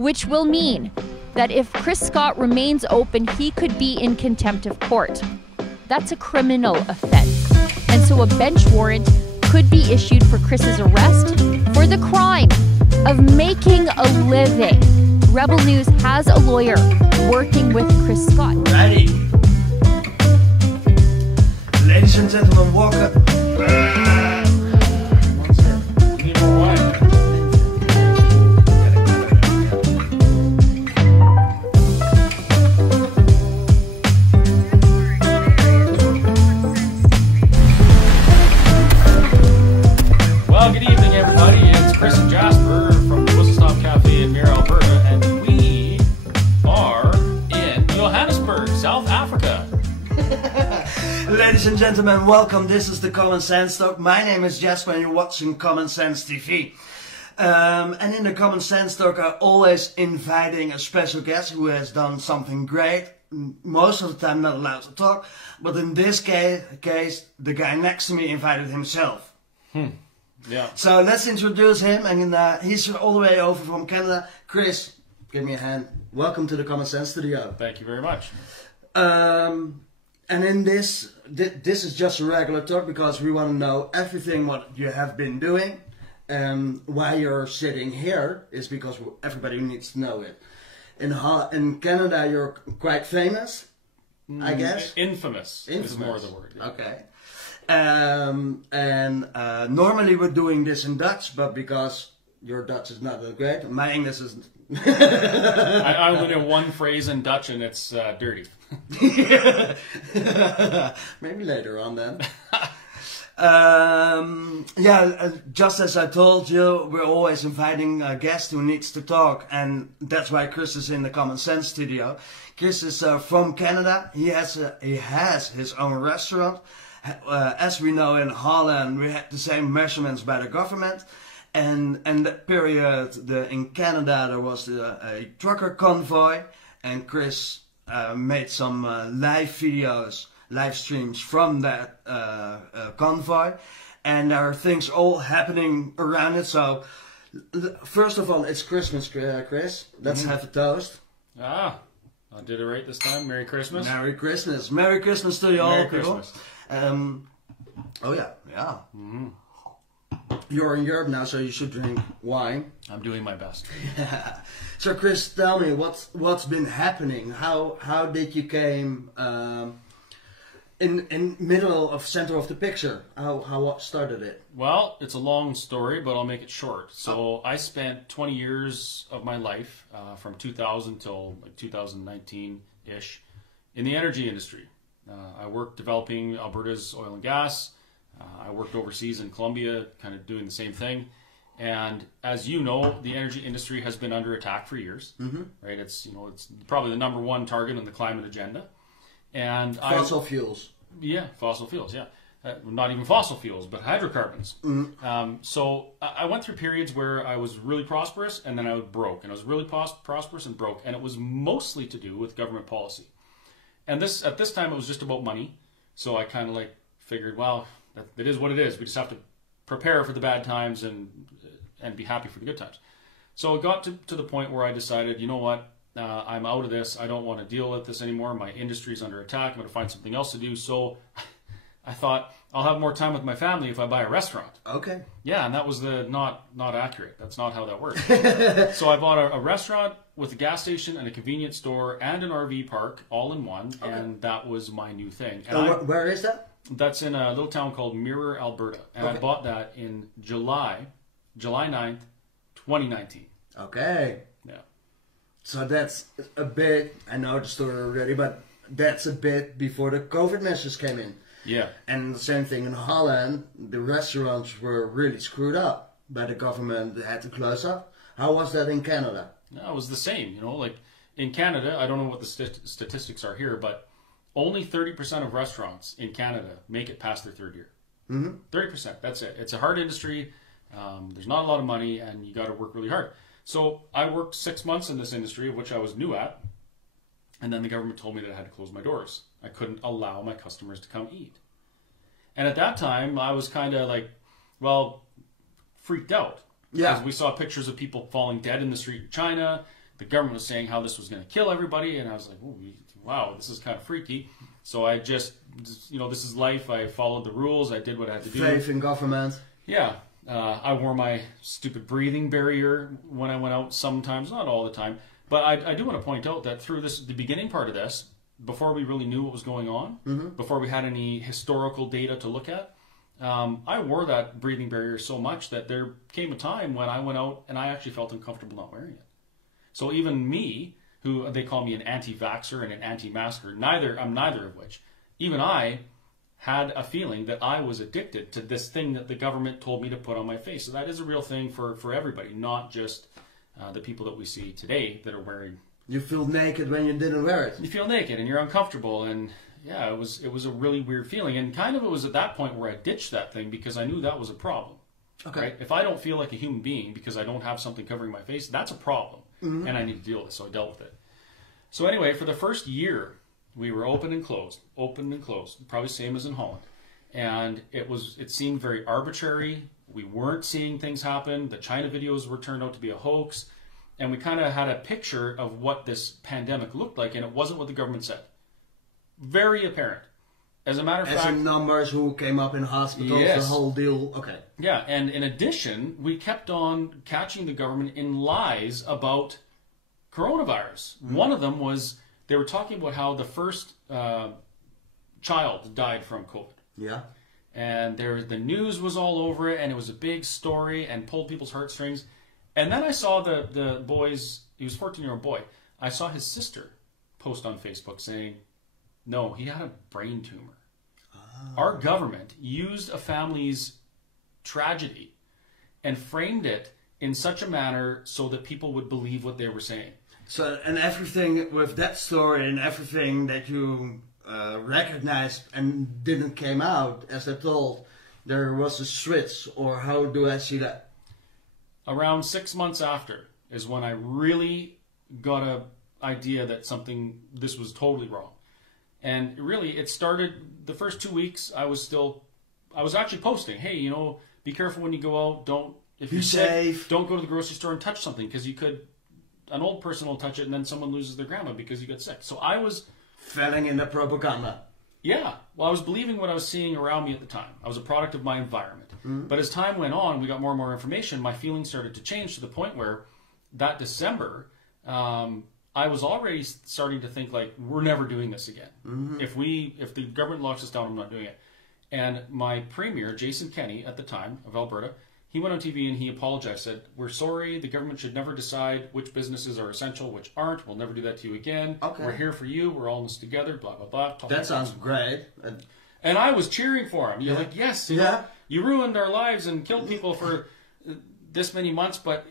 which will mean that if Chris Scott remains open, he could be in contempt of court. That's a criminal offense. And so a bench warrant could be issued for Chris's arrest for the crime of making a living. Rebbel News has a lawyer working with Chris Scott. Ready. Ladies and gentlemen, welcome. Well, good evening, everybody. It's Chris and Jasper from the Whistle Stop Cafe in Alberta, and we are in Johannesburg, South Africa. Ladies and gentlemen, welcome. This is the Common Sense Talk. My name is Jasper and you're watching CommonSenseTV. And in the Common Sense Talk, I'm always inviting a special guest who has done something great. Most of the time not allowed to talk, but in this case the guy next to me invited himself. Yeah. So let's introduce him, and he's all the way over from Canada. Chris, give me a hand. Welcome to the Common Sense Studio. Thank you very much. And in this is just a regular talk because we want to know everything what you have been doing. Why you're sitting here is because everybody needs to know it. In Canada, you're quite famous, I guess. Infamous is more the word. Yeah. Okay. Normally we're doing this in Dutch, but because your Dutch is not that great, my English is... I only know one phrase in Dutch, and it's dirty. Maybe later on then. Just as I told you, we're always inviting a guest who needs to talk, and that's why Chris is in the Common Sense Studio. Chris is from Canada. He has his own restaurant. As we know, in Holland, we had the same measurements by the government. And that period, in Canada, there was a trucker convoy, and Chris made some live streams from that convoy, and there are things all happening around it. So, first of all, it's Christmas, Chris. Let's have a toast. Ah, I did it right this time. Merry Christmas. Merry Christmas. Merry Christmas to you all, people. Oh yeah, yeah. You're in Europe now, so you should drink wine. I'm doing my best. So Chris, tell me what's been happening. How did you came in middle of center of the picture? How started it? Well, it's a long story, but I'll make it short. So I spent 20 years of my life, from 2000 till like 2019-ish, in the energy industry. I worked developing Alberta's oil and gas. I worked overseas in Colombia, kind of doing the same thing. And as you know, the energy industry has been under attack for years. Right? It's probably the #1 target on the climate agenda. And fossil fuels. Yeah, fossil fuels. Yeah, not even fossil fuels, but hydrocarbons. So I went through periods where I was really prosperous, and then I was broke, and I was really prosperous and broke, and it was mostly to do with government policy. And at this time, it was just about money. So I kind of like figured, well, it is what it is. We just have to prepare for the bad times and be happy for the good times. So it got to the point where I decided, you know what, I'm out of this. I don't want to deal with this anymore. My industry's under attack. I'm going to find something else to do. So I thought I'll have more time with my family if I buy a restaurant. Okay. Yeah, and that was not accurate. That's not how that works. So I bought a restaurant with a gas station and a convenience store and an RV park all in one, and that was my new thing. And where is that? That's in a little town called Mirror, Alberta, and I bought that in July 9th, 2019. Okay. Yeah. So that's a bit, I know the story already, but that's a bit before the COVID measures came in. Yeah. And the same thing in Holland, the restaurants were really screwed up by the government. They had to close up. How was that in Canada? No, it was the same, like in Canada, I don't know what the statistics are here, but only 30% of restaurants in Canada make it past their third year. 30%, that's it. It's a hard industry. There's not a lot of money, and you got to work really hard. So I worked 6 months in this industry, of which I was new at, and then the government told me that I had to close my doors. I couldn't allow my customers to come eat. And at that time, I was kind of like, freaked out. Yeah. Because we saw pictures of people falling dead in the street in China. the government was saying how this was going to kill everybody, and I was like, ooh, wow, this is kind of freaky. So I just, this is life. I followed the rules. I did what I had to do. Faith in government. Yeah. I wore my stupid breathing barrier when I went out sometimes, not all the time. But I do want to point out that through the beginning part of this, before we really knew what was going on, before we had any historical data to look at, I wore that breathing barrier so much that there came a time when I went out and I actually felt uncomfortable not wearing it. So even me, who they call me an anti-vaxxer and an anti-masker, I'm neither of which, even I had a feeling that I was addicted to this thing that the government told me to put on my face. So that is a real thing for everybody, not just the people that we see today that are wearing. You feel naked when you didn't wear it. You feel naked and you're uncomfortable, and yeah, it was a really weird feeling. And kind of it was at that point where I ditched that thing because I knew that was a problem. Okay. Right? If I don't feel like a human being because I don't have something covering my face, that's a problem, and I need to deal with it. So I dealt with it. So anyway, for the first year, we were open and closed, probably same as in Holland. And it seemed very arbitrary. We weren't seeing things happen. The China videos were turned out to be a hoax. And we kind of had a picture of what this pandemic looked like, and it wasn't what the government said. Very apparent. As a matter of fact... As in numbers who came up in hospitals, yes. the whole deal. Okay. Yeah, and in addition, we kept on catching the government in lies about coronavirus. One of them was... They were talking about how the first child died from COVID. Yeah. And the news was all over it, and it was a big story and pulled people's heartstrings. And then I saw the boy's, he was a 14-year-old boy, I saw his sister post on Facebook saying, no, he had a brain tumor. Oh. Our government used a family's tragedy and framed it in such a manner so that people would believe what they were saying. So, and everything with that story and everything that you recognized and didn't came out as I told, there was a switch, or how do I see that? Around 6 months after is when I really got an idea that this was totally wrong. And really, it started, the first 2 weeks, I was actually posting, hey, be careful when you go out, if you're sick, don't go to the grocery store and touch something, because an old person will touch it and then someone loses their grandma because you got sick. So I was... Falling in the propaganda. Yeah. Well, I was believing what I was seeing around me at the time. I was a product of my environment. But as time went on, we got more and more information. My feelings started to change to the point where that December, I was already starting to think like, we're never doing this again. If the government locks us down, I'm not doing it. And my premier, Jason Kenney, at the time of Alberta, he went on TV and he apologized, said, we're sorry, the government should never decide which businesses are essential, which aren't. We'll never do that to you again. Okay. We're here for you. We're all in this together, blah, blah, blah. That sounds great. And I was cheering for him. You're like, yes, you ruined our lives and killed people for this many months, but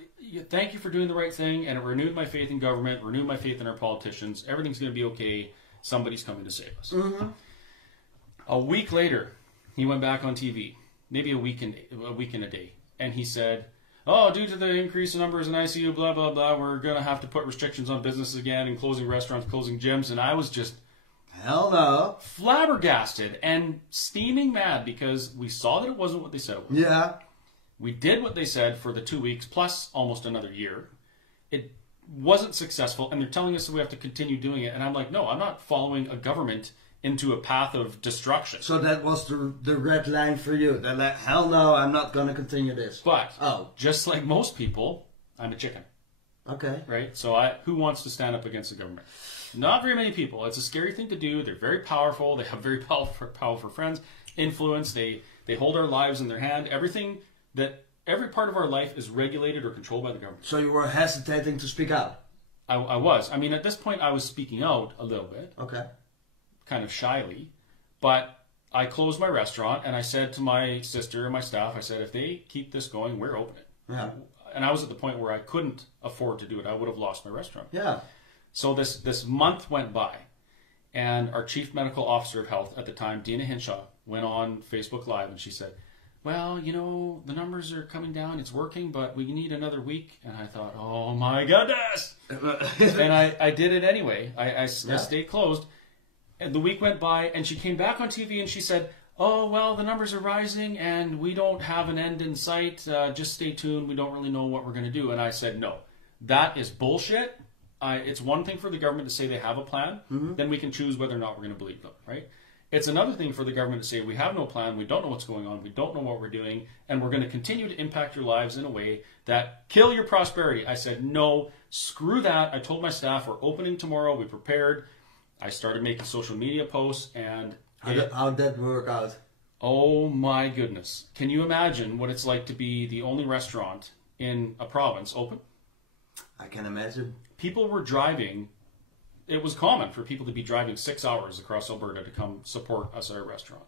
thank you for doing the right thing, and it renewed my faith in government, renewed my faith in our politicians. Everything's going to be okay. Somebody's coming to save us. A week later, he went back on TV, maybe a week and a day. And he said, oh, due to the increase in numbers in ICU, blah, blah, blah, we're going to have to put restrictions on business again and closing restaurants, closing gyms. And I was just... Hell no. Flabbergasted and steaming mad because we saw that it wasn't what they said it was. Yeah. We did what they said for the 2 weeks plus almost another year. It wasn't successful, and they're telling us that we have to continue doing it. And I'm like, no, I'm not following a government into a path of destruction. So that was the red line for you. They're like, hell no, I'm not going to continue this. But, just like most people, I'm a chicken. Okay. Right? So who wants to stand up against the government? Not very many people. It's a scary thing to do. They're very powerful. They have very powerful friends, influence. They hold our lives in their hand. Every part of our life is regulated or controlled by the government. So you were hesitating to speak out? I was. I mean, at this point, I was speaking out a little bit. Okay. Kind of shyly. But I closed my restaurant, and I said to my sister and my staff, I said, if they keep this going, we're opening. Yeah. And I was at the point where I couldn't afford to do it. I would have lost my restaurant. Yeah. So this month went by, and our chief medical officer of health at the time, Dina Hinshaw, went on Facebook Live, and she said, well, the numbers are coming down, it's working, but we need another week. And I thought, oh my goodness! And I did it anyway. I stayed closed. And the week went by, and she came back on TV, and she said, oh, well, the numbers are rising, and we don't have an end in sight. Just stay tuned. We don't really know what we're going to do. And I said, no, that is bullshit. it's one thing for the government to say they have a plan, then we can choose whether or not we're going to believe them, right? It's another thing for the government to say we have no plan, we don't know what's going on, we don't know what we're doing, and we're going to continue to impact your lives in a way that kill your prosperity. I said, no, screw that. I told my staff we're opening tomorrow, we prepared. I started making social media posts, and how'd that work out? Oh my goodness. Can you imagine what it's like to be the only restaurant in a province open? I can imagine. People were driving. It was common for people to be driving 6 hours across Alberta to come support us at our restaurant.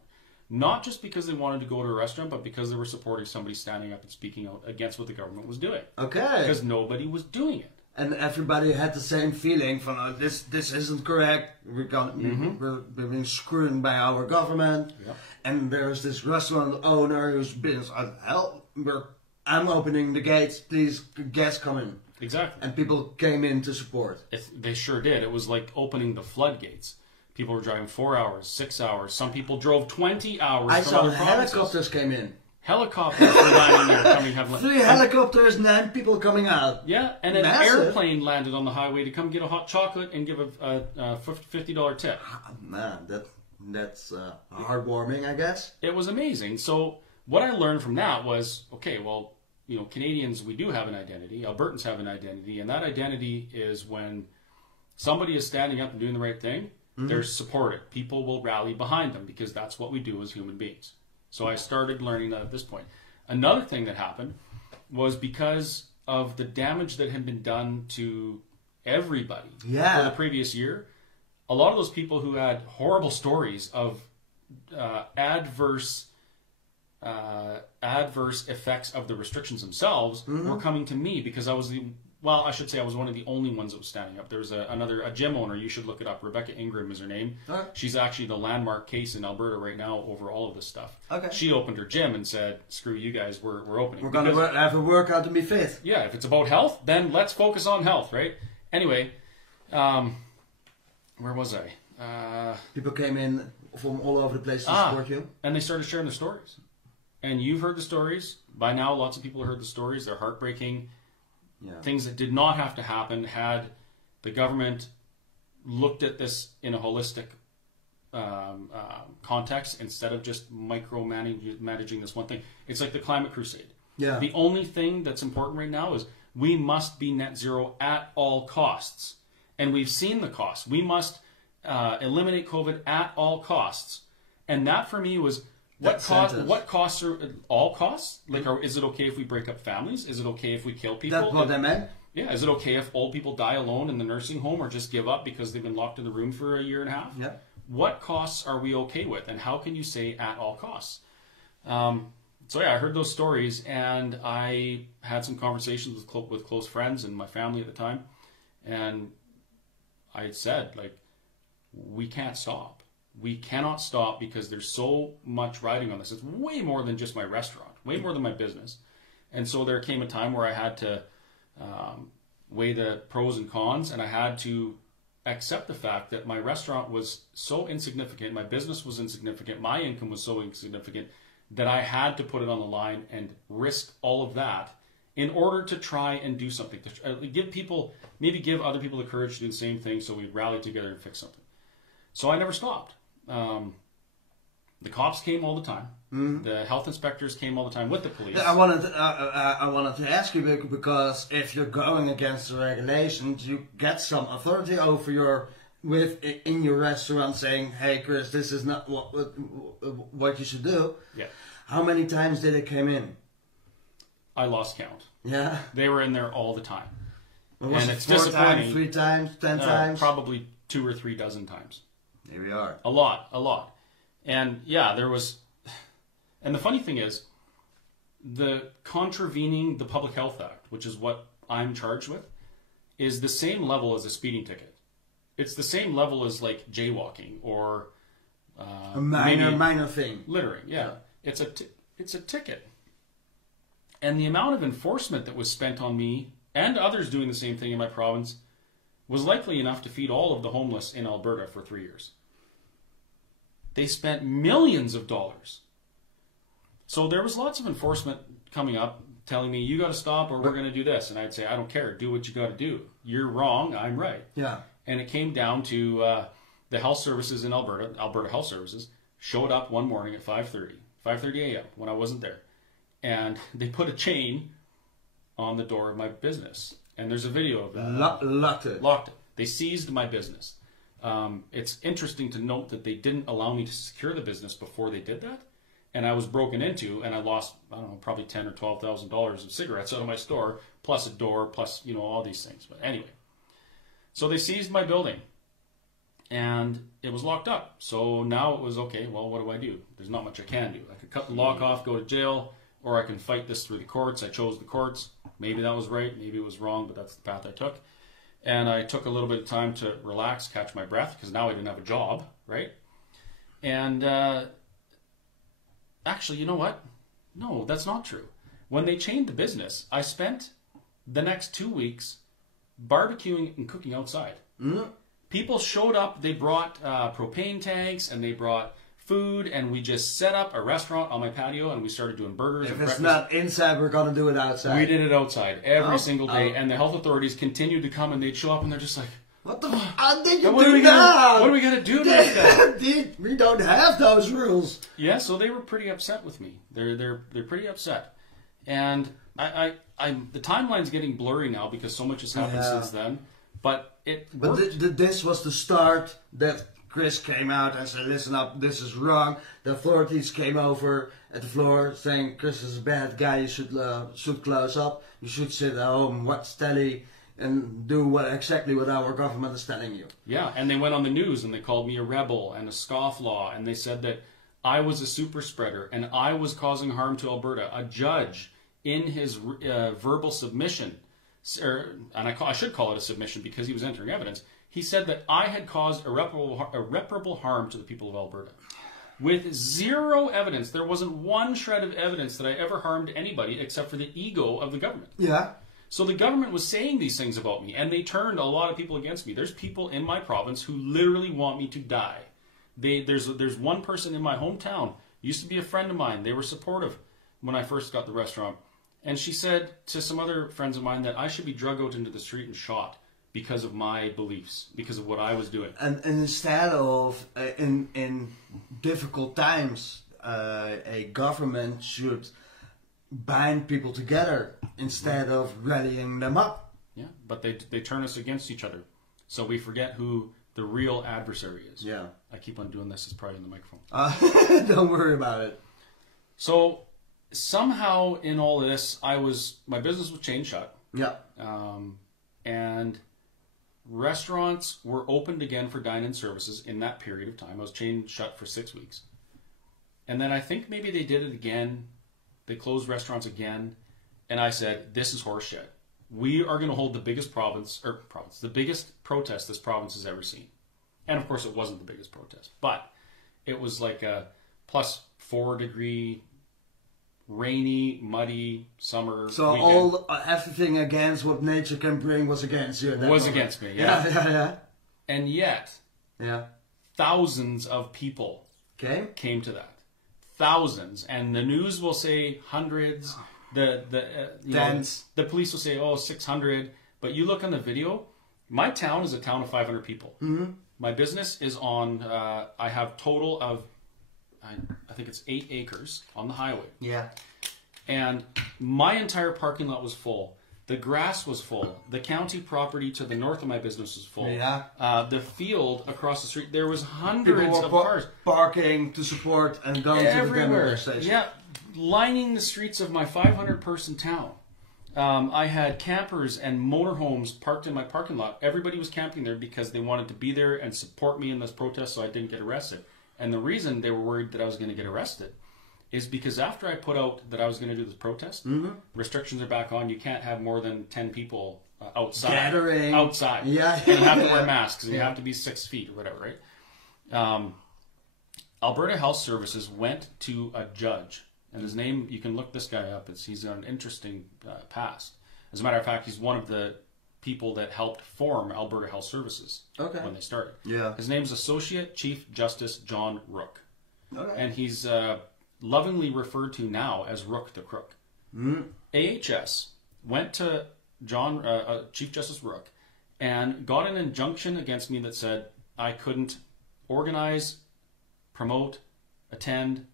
Not just because they wanted to go to a restaurant, but because they were supporting somebody standing up and speaking out against what the government was doing. Okay. Because nobody was doing it. And everybody had the same feeling from, this isn't correct. We're being screwed by our government. Yep. And there's this restaurant owner who's been, hell, I'm opening the gates, please, guests come in. Exactly. And people came in to support. They sure did. It was like opening the floodgates. People were driving 4 hours, 6 hours. Some people drove 20 hours. I from saw other provinces. helicopters came in. Helicopters were landing there, coming. 3 helicopters, 9 people coming out. Yeah, and an Massive. airplane landed on the highway to come get a hot chocolate and give a $50 tip. Man, that's heartwarming, I guess. It was amazing. So what I learned from that was, okay, well, you know, Canadians, we do have an identity. Albertans have an identity, and that identity is when somebody is standing up and doing the right thing, they're supported. People will rally behind them because that's what we do as human beings. So I started learning that at this point. Another thing that happened was because of the damage that had been done to everybody for the previous year, a lot of those people who had horrible stories of adverse effects of the restrictions themselves were coming to me because I was I should say I was one of the only ones that was standing up. There's a gym owner, you should look it up. Rebecca Ingram is her name. Right. She's actually the landmark case in Alberta right now over all of this stuff. Okay. She opened her gym and said, screw you guys, we're opening. We're going to have a workout to be fit. Yeah, if it's about health, then let's focus on health, right? Anyway, where was I? People came in from all over the place to support you. And they started sharing their stories. And you've heard the stories. By now, lots of people have heard the stories. They're heartbreaking. Yeah. Things that did not have to happen had the government looked at this in a holistic context instead of just micromanaging this one thing. It's like the climate crusade. Yeah. The only thing that's important right now is we must be net zero at all costs. And we've seen the costs. We must eliminate COVID at all costs. And that for me was what costs are all costs? Like, is it okay if we break up families? Is it okay if we kill people? That's what I meant. Yeah, is it okay if old people die alone in the nursing home or just give up because they've been locked in the room for a year and a half? Yeah. What costs are we okay with, and how can you say at all costs? So yeah, I heard those stories, and I had some conversations with close friends and my family at the time, and I had said, like, we can't stop. We cannot stop because there's so much riding on this. It's way more than just my restaurant, way more than my business. And so there came a time where I had to weigh the pros and cons, and I had to accept the fact that my restaurant was so insignificant, my business was insignificant, my income was so insignificant that I had to put it on the line and risk all of that in order to try and do something, to give other people the courage to do the same thing so we'd rally together and fix something. So I never stopped. The cops came all the time. Mm-hmm. The health inspectors came all the time with the police. I wanted to ask you, because if you're going against the regulations, you get some authority over in your restaurant saying, "Hey, Chris, this is not what you should do." Yeah. How many times did it come in? I lost count. Yeah. They were in there all the time. And it's 4 times, 3 times, 10 times? Probably 2 or 3 dozen times. Here we are. A lot. And yeah, there was... And the funny thing is, the contravening the Public Health Act, which is what I'm charged with, is the same level as a speeding ticket. It's the same level as, like, jaywalking or... a minor thing. Littering, yeah. It's a ticket. And the amount of enforcement that was spent on me and others doing the same thing in my province was likely enough to feed all of the homeless in Alberta for 3 years. They spent millions of dollars. So there was lots of enforcement coming up. telling me, you got to stop or we're going to do this. And I'd say, I don't care. Do what you got to do. You're wrong. I'm right. Yeah. And it came down to the health services in Alberta, Alberta Health Services, showed up one morning at 5:30 a.m. when I wasn't there. And they put a chain on the door of my business. And there's a video of that. Locked it. Locked it. They seized my business. It's interesting to note that they didn't allow me to secure the business before they did that. And I was broken into, and I lost, I don't know, probably $10,000 or $12,000 of cigarettes out of my store, plus a door, plus, you know, all these things. But anyway, so they seized my building, and it was locked up. So now it was, okay, well, what do I do? There's not much I can do. I could cut the lock off, go to jail, or I can fight this through the courts. I chose the courts. Maybe that was right, maybe it was wrong, but that's the path I took. And I took a little bit of time to relax, catch my breath, because now I didn't have a job, right? And actually, you know what? No, that's not true. When they chained the business, I spent the next 2 weeks barbecuing and cooking outside. People showed up, they brought propane tanks, and they brought food, and we just set up a restaurant on my patio, and we started doing burgers. If it's not inside, we're going to do it outside. We did it outside every single day, and the health authorities continued to come, and they'd show up, and they're just like, what the fuck did you what do now? What are we going to do next time? We don't have those rules. Yeah, so they were pretty upset with me. They're pretty upset. And the timeline's getting blurry now because so much has happened since then. But it worked. But this was the start that Chris came out and said, listen up, this is wrong. The authorities came over at the floor saying, Chris is a bad guy, you should close up. You should sit at home, watch telly, and do exactly what our government is telling you. Yeah, and they went on the news and they called me a rebel and a scofflaw, and they said that I was a super spreader and I was causing harm to Alberta. A judge, in his verbal submission, and I should call it a submission because he was entering evidence, he said that I had caused irreparable harm to the people of Alberta. With zero evidence, there wasn't one shred of evidence that I ever harmed anybody except for the ego of the government. Yeah. So the government was saying these things about me, and they turned a lot of people against me. There's people in my province who literally want me to die. There's one person in my hometown, used to be a friend of mine. They were supportive when I first got the restaurant. And she said to some other friends of mine that I should be drug out into the street and shot because of my beliefs, because of what I was doing. And instead of, in difficult times, a government should bind people together instead of rallying them up. Yeah, but they turn us against each other. So we forget who the real adversary is. Yeah. I keep on doing this, it's probably in the microphone. Don't worry about it. So somehow in all this, my business was chained shut. Yeah. And restaurants were opened again for dine-in services in that period of time. I was chained shut for 6 weeks. And then I think maybe they did it again. They closed restaurants again. And I said, this is horseshit. We are going to hold the biggest the biggest protest this province has ever seen. And of course it wasn't the biggest protest, but it was like a +4 degree, rainy, muddy summer So weekend. Everything against what nature can bring was against you. Was against me, yeah. Yeah. And yet, thousands of people came to that. Thousands. And the news will say hundreds. The police will say, 600. But you look on the video, my town is a town of 500 people. Mm-hmm. My business is on, I have total of, I think it's 8 acres on the highway. Yeah. And my entire parking lot was full. The grass was full. The county property to the north of my business was full. Yeah. The field across the street, there was hundreds of cars. Parking to support and going to the demo station. Yeah, lining the streets of my 500-person town. I had campers and motorhomes parked in my parking lot. Everybody was camping there because they wanted to be there and support me in this protest so I didn't get arrested. And the reason they were worried that I was going to get arrested is because after I put out that I was going to do this protest, restrictions are back on. You can't have more than 10 people outside. Gathering. Outside. Yeah. And you have to wear masks and you have to be 6 feet or whatever, right? Alberta Health Services went to a judge. And his name, you can look this guy up. He's got an interesting past. As a matter of fact, he's one of the people that helped form Alberta Health Services when they started. Yeah. His name's Associate Chief Justice John Rook. Okay. And he's lovingly referred to now as Rook the Crook AHS went to Chief Justice Rook and got an injunction against me that said I couldn't organize, promote, attend,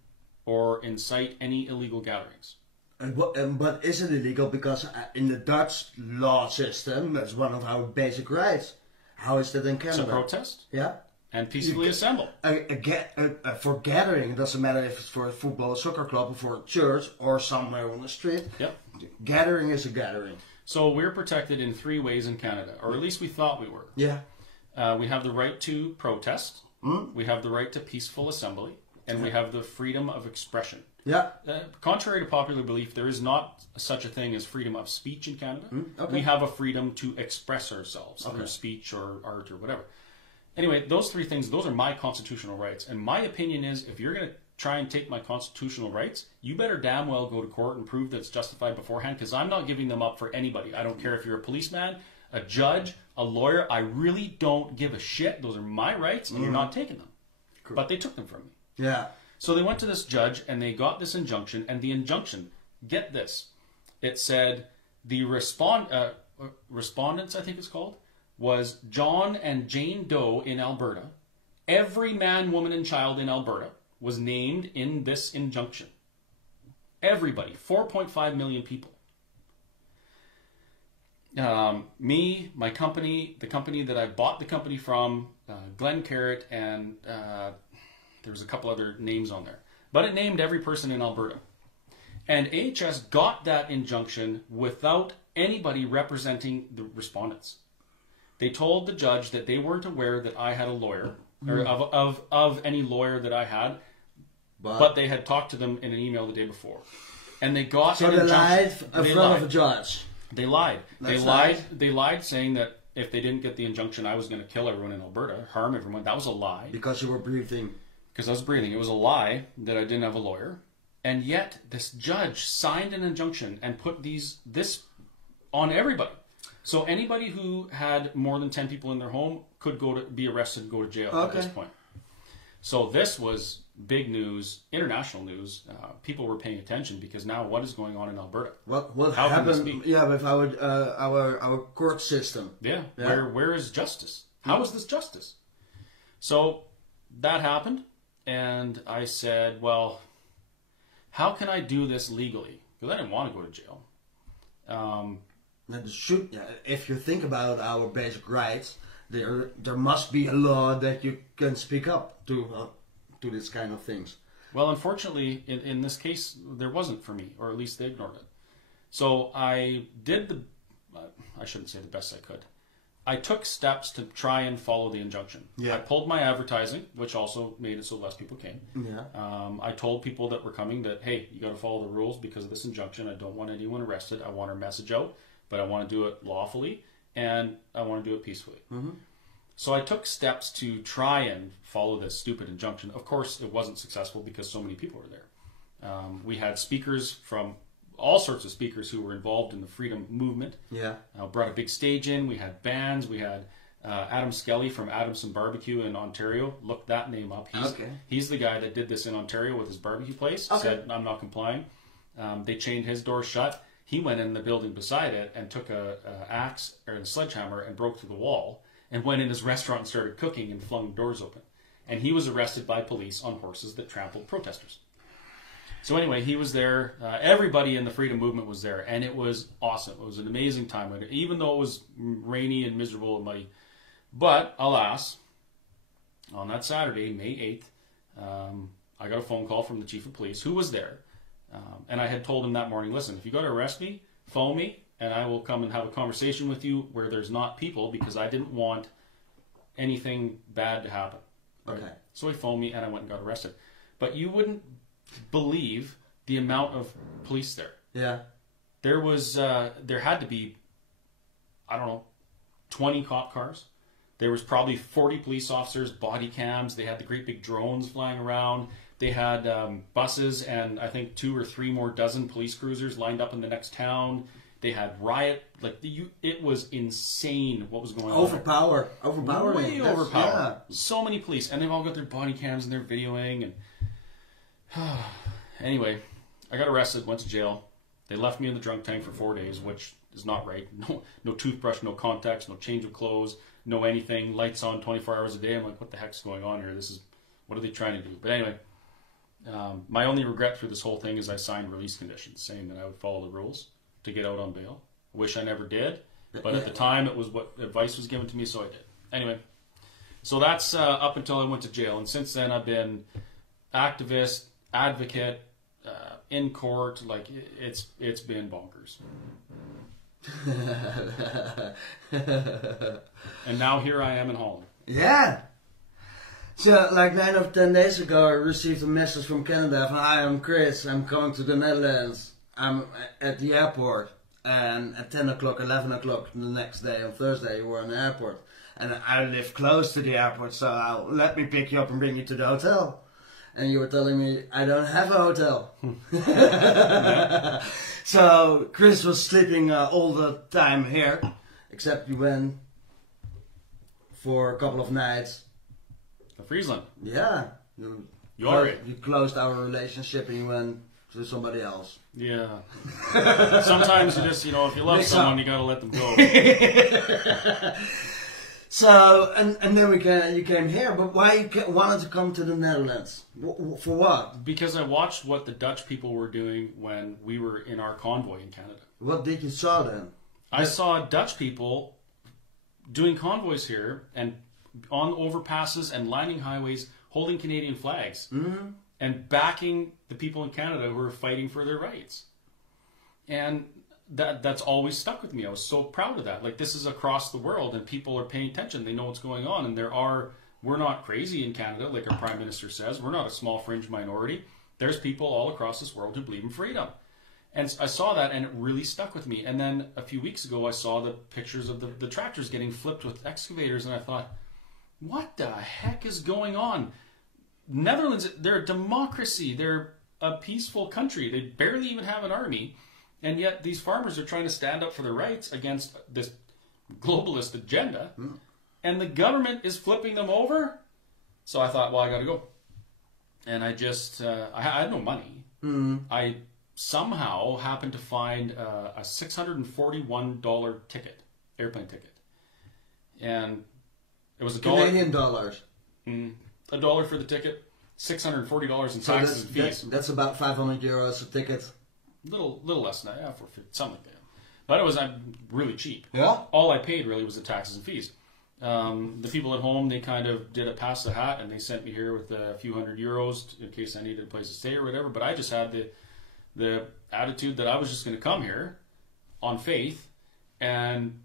or incite any illegal gatherings. But is it illegal? Because in the Dutch law system, that's one of our basic rights. How is that in Canada? To protest? Yeah. And peacefully assemble. For gathering, it doesn't matter if it's for a football, soccer club, or for a church, or somewhere on the street. Yep. Gathering is a gathering. So we're protected in 3 ways in Canada, or at least we thought we were. Yeah. We have the right to protest, we have the right to peaceful assembly, and we have the freedom of expression. Yeah. Contrary to popular belief, there is not such a thing as freedom of speech in Canada. Okay. We have a freedom to express ourselves through speech or art or whatever. Anyway, those 3 things, those are my constitutional rights. And my opinion is, if you're going to try and take my constitutional rights, you better damn well go to court and prove that it's justified beforehand, because I'm not giving them up for anybody. I don't care if you're a policeman, a judge, a lawyer. I really don't give a shit. Those are my rights, and you're not taking them. Cool. But they took them from me. Yeah. So they went to this judge, and they got this injunction, and the injunction, get this, it said the respondents, I think it's called, was John and Jane Doe in Alberta. Every man, woman, and child in Alberta was named in this injunction. Everybody, 4.5 million people. Me, my company, the company that I bought the company from, Glenn Carrot, and there was a couple other names on there. But it named every person in Alberta. And AHS got that injunction without anybody representing the respondents. They told the judge that they weren't aware that I had a lawyer, or of any lawyer that I had, but they had talked to them in an email the day before. And they got an injunction. So they lied in front of a judge. They lied. That's nice. They lied saying that if they didn't get the injunction, I was going to kill everyone in Alberta, harm everyone. That was a lie. Because you were breathing. Because I was breathing. It was a lie that I didn't have a lawyer. And yet, this judge signed an injunction and put this on everybody. So anybody who had more than 10 people in their home could be arrested and go to jail at this point. So this was big news, international news. People were paying attention because now what is going on in Alberta? What happened? Yeah, with our court system. Yeah. Where is justice? How is this justice? So that happened, and I said, well, how can I do this legally? Because I didn't want to go to jail. If you think about our basic rights, there must be a law that you can speak up to this kind of things. Well, unfortunately, in this case, there wasn't for me, or at least they ignored it. So I did I shouldn't say the best I could. I took steps to try and follow the injunction. Yeah. I pulled my advertising, which also made it so less people came. Yeah. I told people that were coming that, hey, you got to follow the rules because of this injunction. I don't want anyone arrested. I want our message out, but I want to do it lawfully, and I want to do it peacefully. Mm-hmm. So I took steps to try and follow this stupid injunction. Of course, it wasn't successful because so many people were there. We had speakers from all sorts of speakers who were involved in the freedom movement. Yeah. Brought a big stage in. We had bands. We had Adam Skelly from Adamson Barbecue in Ontario. Look that name up. He's the guy that did this in Ontario with his barbecue place. Okay. Said, I'm not complying. They chained his door shut. He went in the building beside it and took a axe or a sledgehammer and broke through the wall and went in his restaurant and started cooking and flung doors open. And he was arrested by police on horses that trampled protesters. So anyway, he was there. Everybody in the freedom movement was there, and it was awesome. It was an amazing time, even though it was rainy and miserable and muddy. But alas, on that Saturday, May 8th, I got a phone call from the chief of police, who was there. And I had told him that morning, listen, if you got to arrest me, phone me, and I will come and have a conversation with you where there's not people, because I didn't want anything bad to happen. Right? Okay. So he phoned me, and I went and got arrested. But you wouldn't believe the amount of police there. Yeah. There was, there had to be, I don't know, 20 cop cars. There was probably 40 police officers, body cams. They had the great big drones flying around. They had buses and I think 2 or 3 more dozen police cruisers lined up in the next town. They had riot, it was insane what was going on. Overpowering. Way overpowered. Yeah. So many police, and they've all got their body cams and they're videoing. And anyway, I got arrested, went to jail. They left me in the drunk tank for 4 days, which is not right. No toothbrush, no contacts, no change of clothes, no anything. Lights on 24 hours a day. I'm like, what the heck's going on here? What are they trying to do? But anyway, my only regret through this whole thing is I signed release conditions saying that I would follow the rules to get out on bail. I wish I never did, but at the time it was what advice was given to me, so I did. Anyway, so that's up until I went to jail, and since then I've been activist, advocate, in court. Like it's been bonkers. And now here I am in Holland. Yeah. So, like 9 or 10 days ago, I received a message from Canada. Hi, I'm Chris. I'm coming to the Netherlands. I'm at the airport. And at 10 o'clock, 11 o'clock the next day, on Thursday, you were in the airport. And I live close to the airport, so let me pick you up and bring you to the hotel. And you were telling me, I don't have a hotel. So Chris was sleeping all the time here, except you went for a couple of nights. To Friesland. Yeah. You closed our relationship and you went to somebody else. Yeah. Sometimes you just, if you love someone, you gotta let them go. So, and then you came here, but why you wanted to come to the Netherlands? For what? Because I watched what the Dutch people were doing when we were in our convoy in Canada. What did you saw then? I saw Dutch people doing convoys here and on overpasses and lining highways holding Canadian flags and backing the people in Canada who are fighting for their rights. And that's always stuck with me. I was so proud of that. Like, this is across the world and people are paying attention. They know what's going on. And we're not crazy in Canada, like our Prime Minister says. We're not a small fringe minority. There's people all across this world who believe in freedom. And I saw that and it really stuck with me. And then a few weeks ago, I saw the pictures of the tractors getting flipped with excavators. And I thought, what the heck is going on? Netherlands, they're a democracy. They're a peaceful country. They barely even have an army. And yet these farmers are trying to stand up for their rights against this globalist agenda. And the government is flipping them over. So I thought, well, I got to go. And I just, I had no money. I somehow happened to find a $641 ticket, airplane ticket. And it was $1. Canadian dollars. $1 for the ticket, $640 in taxes and fees. That's about 500 euros a ticket. Little less than that, yeah, for something like that. But it was really cheap. Yeah. All I paid really was the taxes and fees. The people at home, they kind of did a pass the hat, and they sent me here with a few €100 in case I needed a place to stay or whatever. But I just had the attitude that I was just going to come here on faith and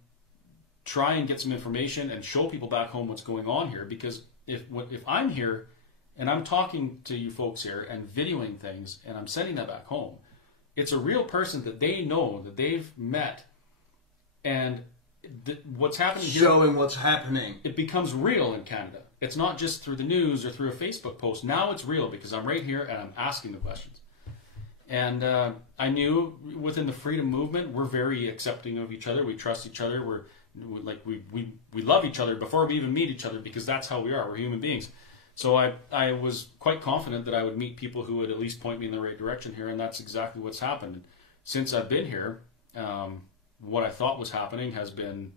try and get some information and show people back home what's going on here. Because if I'm here and I'm talking to you folks here and videoing things and I'm sending that back home, it's a real person that they know, that they've met, and what's happening here, showing what's happening. It becomes real in Canada. It's not just through the news or through a Facebook post. Now it's real because I'm right here and I'm asking the questions. And I knew within the freedom movement, we're very accepting of each other. We trust each other. We love each other before we even meet each other because that's how we are. We're human beings. So I was quite confident that I would meet people who would at least point me in the right direction here, and that's exactly what's happened. And since I've been here, what I thought was happening has been,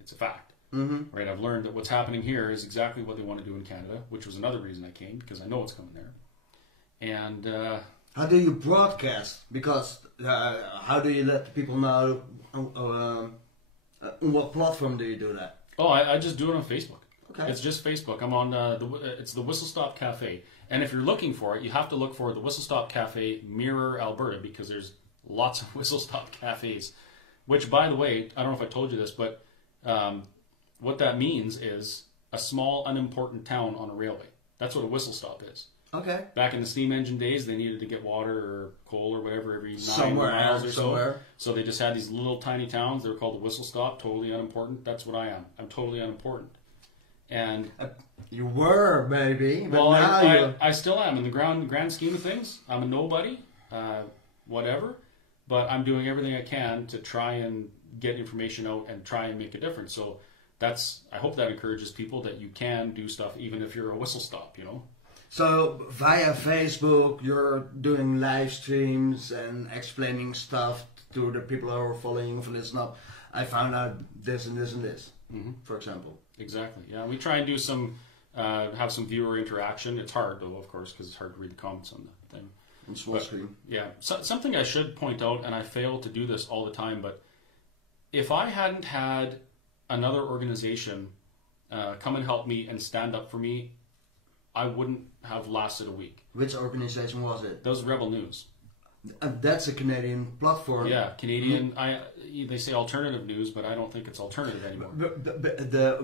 it's a fact. Right? I've learned that what's happening here is exactly what they want to do in Canada, which was another reason I came, because I know what's coming there. And how do you broadcast? Because how do you let the people know? On what platform do you do that? Oh, I just do it on Facebook. Okay. It's just Facebook. I'm on it's the Whistle Stop Cafe, and if you're looking for it, you have to look for the Whistle Stop Cafe Mirror, Alberta, because there's lots of Whistle Stop cafes. Which, by the way, I don't know if I told you this, but what that means is a small, unimportant town on a railway. That's what a whistle stop is. Okay. Back in the steam engine days, they needed to get water or coal or whatever every 9 miles or so. So they just had these little tiny towns. They were called the whistle stop, totally unimportant. That's what I am. I'm totally unimportant. And you were, maybe, but well, now I still am. In the grand scheme of things, I'm a nobody, whatever. But I'm doing everything I can to try and get information out and try and make a difference. So I hope that encourages people that you can do stuff even if you're a whistle stop, So via Facebook, you're doing live streams and explaining stuff to the people who are following you for listen up. I found out this and this and this, for example. Exactly. Yeah, we try and do some, have some viewer interaction. It's hard though, of course, because it's hard to read the comments on the thing. On small screen. Yeah. Something I should point out, and I fail to do this all the time, but if I hadn't had another organization come and help me and stand up for me, I wouldn't have lasted a week. Which organization was it? That was Rebbel News. That's a Canadian platform. Yeah, Canadian. They say alternative news, but I don't think it's alternative anymore.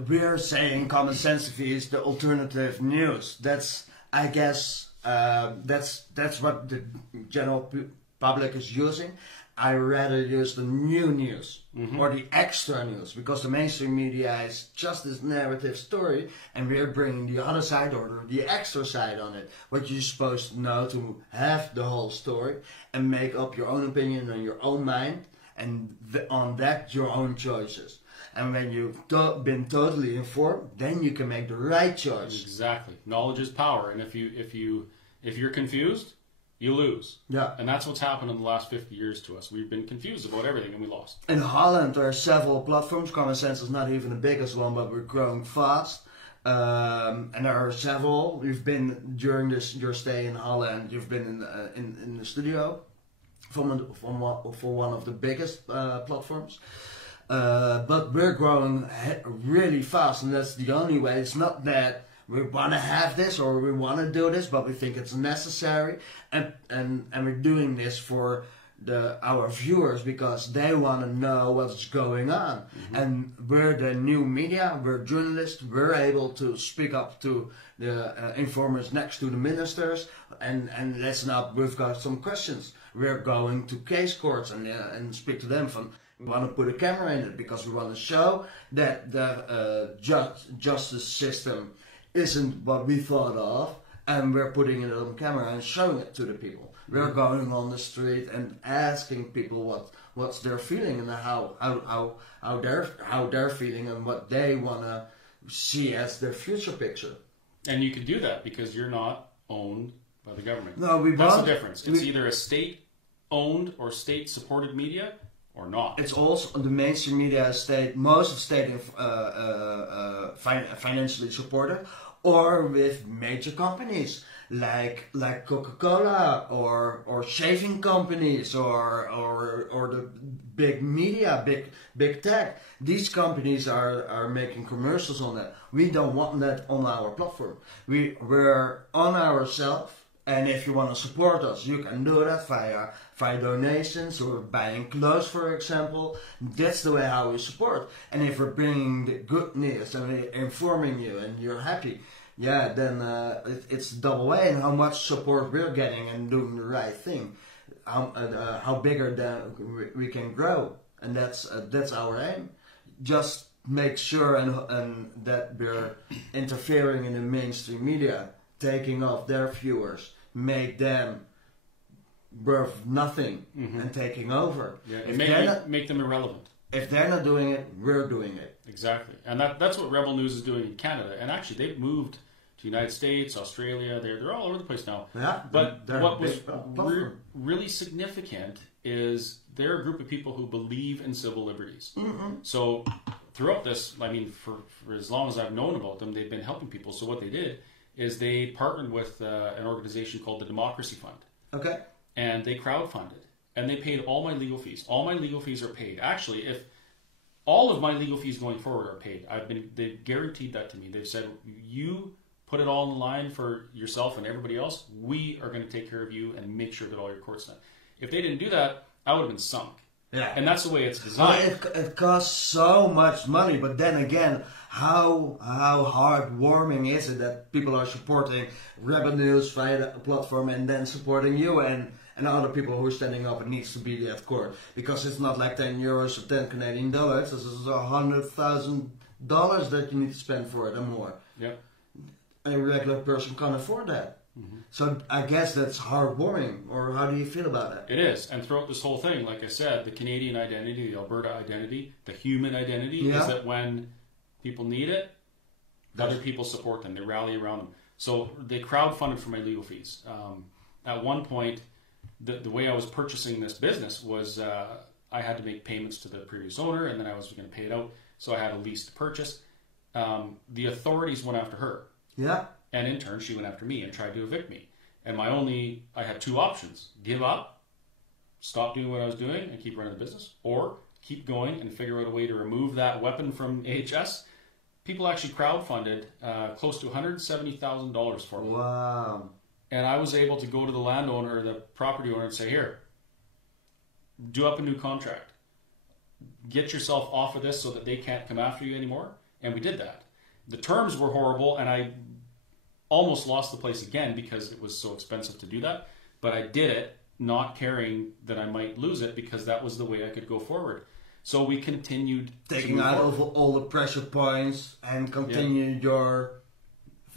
We're saying CommonSenseTV is the alternative news. That's, I guess, that's what the general public is using. I rather use the new news or the extra news, because the mainstream media is just this narrative story, and we're bringing the other side or the extra side on it. What you're supposed to know to have the whole story and make up your own opinion on your own mind, and on that your own choices. And when you've been totally informed, then you can make the right choice. Exactly. Knowledge is power, and if you're confused, you lose. Yeah. And that's what's happened in the last 50 years to us. We've been confused about everything and we lost. In Holland, there are several platforms. Common Sense is not even the biggest one, but we're growing fast. And there are several. You've been, during your stay in Holland, you've been in the studio for one of the biggest platforms. But we're growing really fast, and that's the only way. It's not that we want to have this or we want to do this, but we think it's necessary, and we're doing this for our viewers because they want to know what's going on. And we're the new media, we're journalists, we're able to speak up to the informers next to the ministers and listen up. We've got some questions. We're going to case courts and speak to them from. We want to put a camera in it because we want to show that the justice system isn't what we thought of, and we're putting it on camera and showing it to the people. We're going on the street and asking people what's their feeling and how they're feeling and what they want to see as their future picture. And you can do that because you're not owned by the government. No, that's the difference. It's either a state-owned or state-supported media or not. It's also the mainstream media is most of state financially supported, or with major companies like Coca-Cola or shaving companies or the big media, big tech. These companies are making commercials on that. We don't want that on our platform. We're on ourselves. And if you want to support us, you can do that via donations or buying clothes, for example. That's the way how we support. And if we're bringing the good news and we're informing you and you're happy, yeah, then it's double way in how much support we're getting and doing the right thing. How bigger we can grow, and that's our aim. Just make sure and that we're interfering in the mainstream media, taking off their viewers, make them worth nothing, and taking over. Yeah, and make them irrelevant. If they're not doing it, we're doing it. Exactly. And that's what Rebbel News is doing in Canada. And actually, they've moved to the United States, Australia. They're all over the place now. Yeah, but what was really significant is they're a group of people who believe in civil liberties. So throughout this, I mean, for as long as I've known about them, they've been helping people. So what they did is they partnered with an organization called the Democracy Fund. Okay. And they crowdfunded. And they paid all my legal fees. All my legal fees are paid. Actually, if all of my legal fees going forward are paid, they've guaranteed that to me. They've said, you put it all in line for yourself and everybody else, we are going to take care of you and make sure that all your court's done. If they didn't do that, I would have been sunk. Yeah. And that's the way it's designed. It costs so much money, but then again, how heartwarming is it that people are supporting Rebbel News via the platform and then supporting you and other people who are standing up and needs to be at court, because it's not like 10 euros or 10 Canadian dollars. This is $100,000 that you need to spend for it and more. Yeah. A regular person can't afford that. So I guess that's heartwarming. Or how do you feel about it? It is. And throughout this whole thing, like I said, the Canadian identity, the Alberta identity, the human identity is that when people need it, other people support them. They rally around them. So they crowdfunded for my legal fees. At one point, the way I was purchasing this business was I had to make payments to the previous owner, and then I was going to pay it out. So I had a lease to purchase. The authorities went after her. Yeah. And in turn, she went after me and tried to evict me. And I had two options: give up, stop doing what I was doing, and keep running the business, or keep going and figure out a way to remove that weapon from AHS. People actually crowdfunded close to $170,000 for me. Wow. And I was able to go to the landowner, the property owner, and say, here, do up a new contract. Get yourself off of this so that they can't come after you anymore. And we did that. The terms were horrible, and I almost lost the place again because it was so expensive to do that. But I did it, not caring that I might lose it, because that was the way I could go forward. So we continued taking out all the pressure points and continue your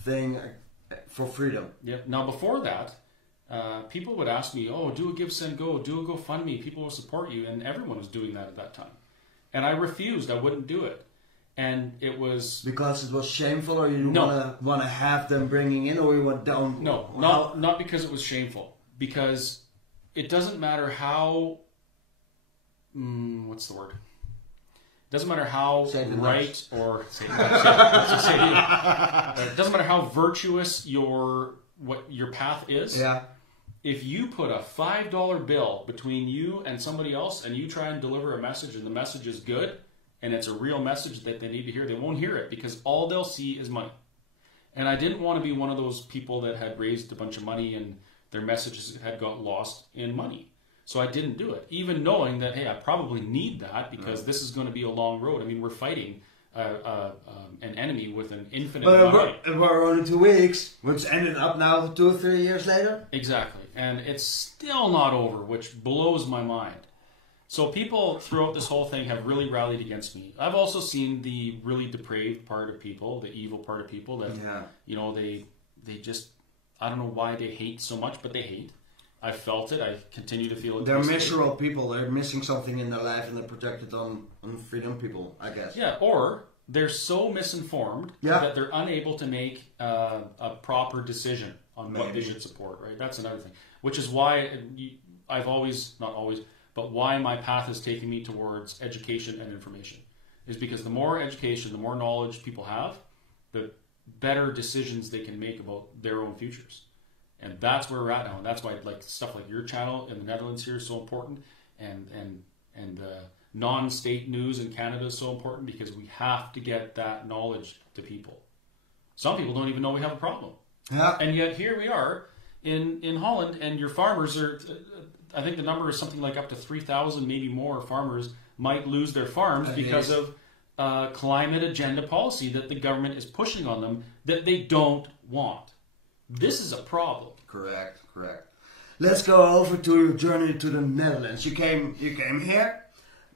thing for freedom. Yeah. Now before that, people would ask me, "Oh, do a Give, Send, Go, do a GoFundMe. People will support you," and everyone was doing that at that time. And I refused. I wouldn't do it. And it was because it was shameful, or you want to have them bringing in, or you want down. No, not because it was shameful. Because it doesn't matter how. What's the word? It doesn't matter how right or it doesn't matter how virtuous your path is. Yeah. If you put a $5 bill between you and somebody else, and you try and deliver a message, and the message is good, and it's a real message that they need to hear, they won't hear it because all they'll see is money. And I didn't want to be one of those people that had raised a bunch of money and their messages had got lost in money. So I didn't do it, even knowing that, hey, I probably need that because this is going to be a long road. I mean, we're fighting an enemy with an infinite amount. But we're only 2 weeks, which ended up now 2 or 3 years later. Exactly. And it's still not over, which blows my mind. So people throughout this whole thing have really rallied against me. I've also seen the really depraved part of people, the evil part of people that, you know, they just, I don't know why they hate so much, but they hate. I felt it. I continue to feel it. They're miserable people. They're missing something in their life, and they project it on freedom people, I guess. Yeah, or they're so misinformed that they're unable to make a proper decision on what they should support, right? That's another thing. Which is why I've always, not always, but why my path has taken me towards education and information. Is because the more education, the more knowledge people have, the better decisions they can make about their own futures. And that's where we're at now, and that's why like stuff like your channel in the Netherlands here is so important, and non-state news in Canada is so important, because we have to get that knowledge to people. Some people don't even know we have a problem, and yet here we are in Holland, and your farmers are. I think the number is something like up to 3,000, maybe more, farmers might lose their farms because of climate agenda policy that the government is pushing on them that they don't want. This is a problem. Correct. Let's go over to your journey to the Netherlands. You came here.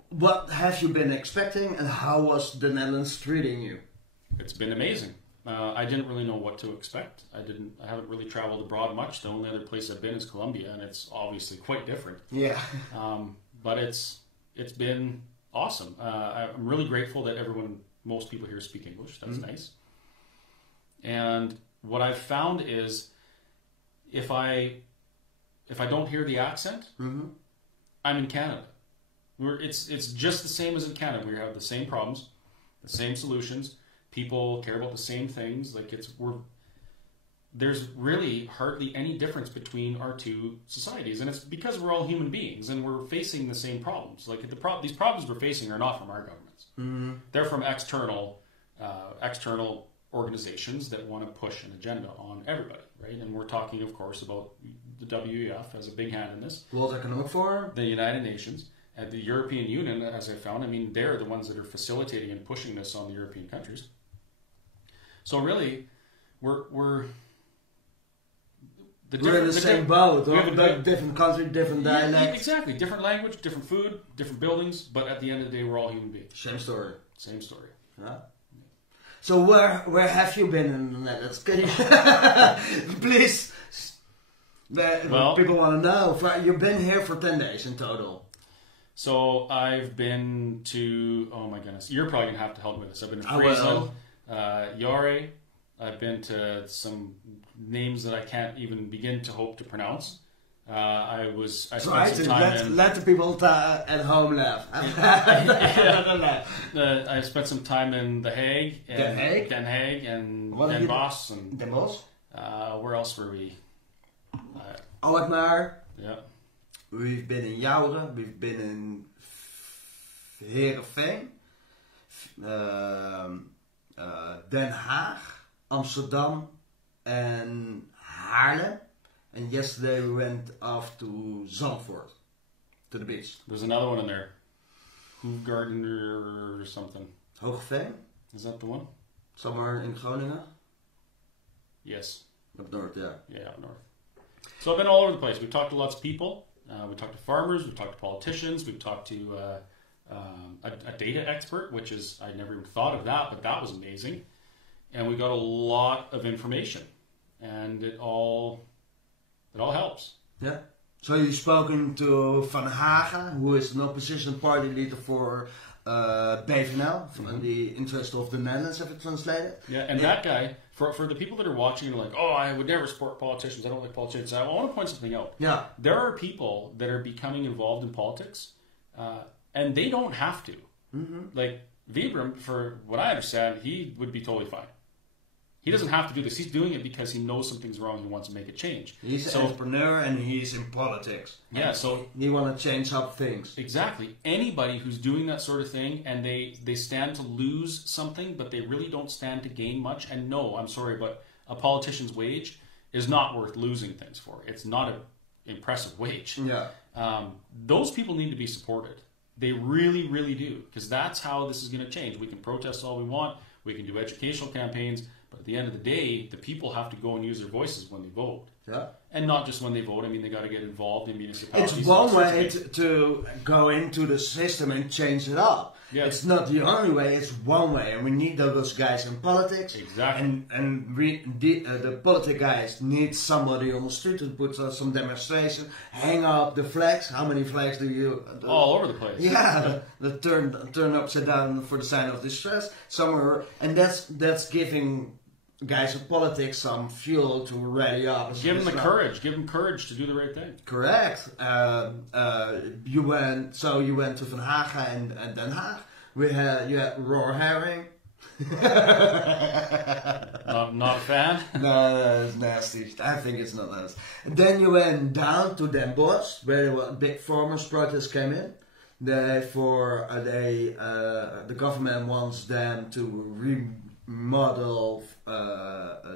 What have you been expecting, and how was the Netherlands treating you? It's been amazing. I didn't really know what to expect. I haven't really traveled abroad much. The only other place I've been is Colombia, and it's obviously quite different. Yeah. But it's been awesome. I'm really grateful that most people here speak English. That's nice. And what I've found is, if I don't hear the accent, I'm in Canada. It's just the same as in Canada. We have the same problems, the same solutions. People care about the same things. Like there's really hardly any difference between our two societies, and it's because we're all human beings and we're facing the same problems. Like these problems we're facing are not from our governments. They're from external organizations that want to push an agenda on everybody, right? And we're talking, of course, about the WEF as a big hand in this. World Economic Forum, the United Nations, and the European Union, as I found. I mean, they're the ones that are facilitating and pushing this on the European countries. So really, we're in the same boat. Different country, different dialect. Exactly, different language, different food, different buildings, but at the end of the day, we're all human beings. Same story. Same story. Yeah. So where have you been in the Netherlands? Can you please? Well, people want to know. You've been here for 10 days in total. So I've been to. Oh my goodness, you're probably gonna have to help me with this. I've been to Friesland, Jare, I've been to some names that I can't even begin to hope to pronounce. I spent some time let the people at home laugh. I spent some time in The Hague, and Den Haag, and Den Bosch, and Den Bosch. Where else were we? Alberta. Yeah. We've been in Jouren. We've been in Heerenveen, Den Haag, Amsterdam, and Haarlem. And yesterday we went off to Zandvoort, to the beach. There's another one in there. Hoefgarden or something. Hoogeveen? Is that the one? Somewhere in Groningen? Yes. Up north, yeah. Yeah, up north. So I've been all over the place. We've talked to lots of people. We talked to farmers. We've talked to politicians. We've talked to a data expert, which is, I never even thought of that, but that was amazing. And we got a lot of information. And it all helps. Yeah. So you've spoken to Van Hagen, who is an opposition party leader for BVNL, from the interest of the Netherlands, if it's translated. Yeah, and that guy, for the people that are watching and are like, oh, I would never support politicians, I don't like politicians, I want to point something out. Yeah. There are people that are becoming involved in politics, and they don't have to. Like, Vibram, for what I understand, he would be totally fine. He doesn't have to do this. He's doing it because he knows something's wrong and he wants to make a change. He's an entrepreneur and he's in politics. Yeah, so he wants to change up things. Exactly. Anybody who's doing that sort of thing and they stand to lose something, but they really don't stand to gain much. And no, I'm sorry, but a politician's wage is not worth losing things for. It's not an impressive wage. Yeah. Those people need to be supported. They really, really do. Because that's how this is going to change. We can protest all we want. We can do educational campaigns. But at the end of the day, the people have to go and use their voices when they vote. Yeah. And not just when they vote. I mean, they got to get involved in municipalities. It's one way to go into the system and change it up. Yeah. It's not the only way, it's one way. And we need those guys in politics. Exactly. And the politics guys need somebody on the street to put some demonstration, hang up the flags. How many flags do you... all over the place. Yeah, the turn upside down for the sign of distress somewhere. And that's giving guys in politics some fuel to rally up. Give them the courage. Give them courage to do the right thing. Correct. You went to Van Hagen and Den Haag. You had raw herring. Not a fan. No, it's nasty. I think it's not nice. And then you went down to Den Bosch, where big farmers' protests came in. The government wants them to remodel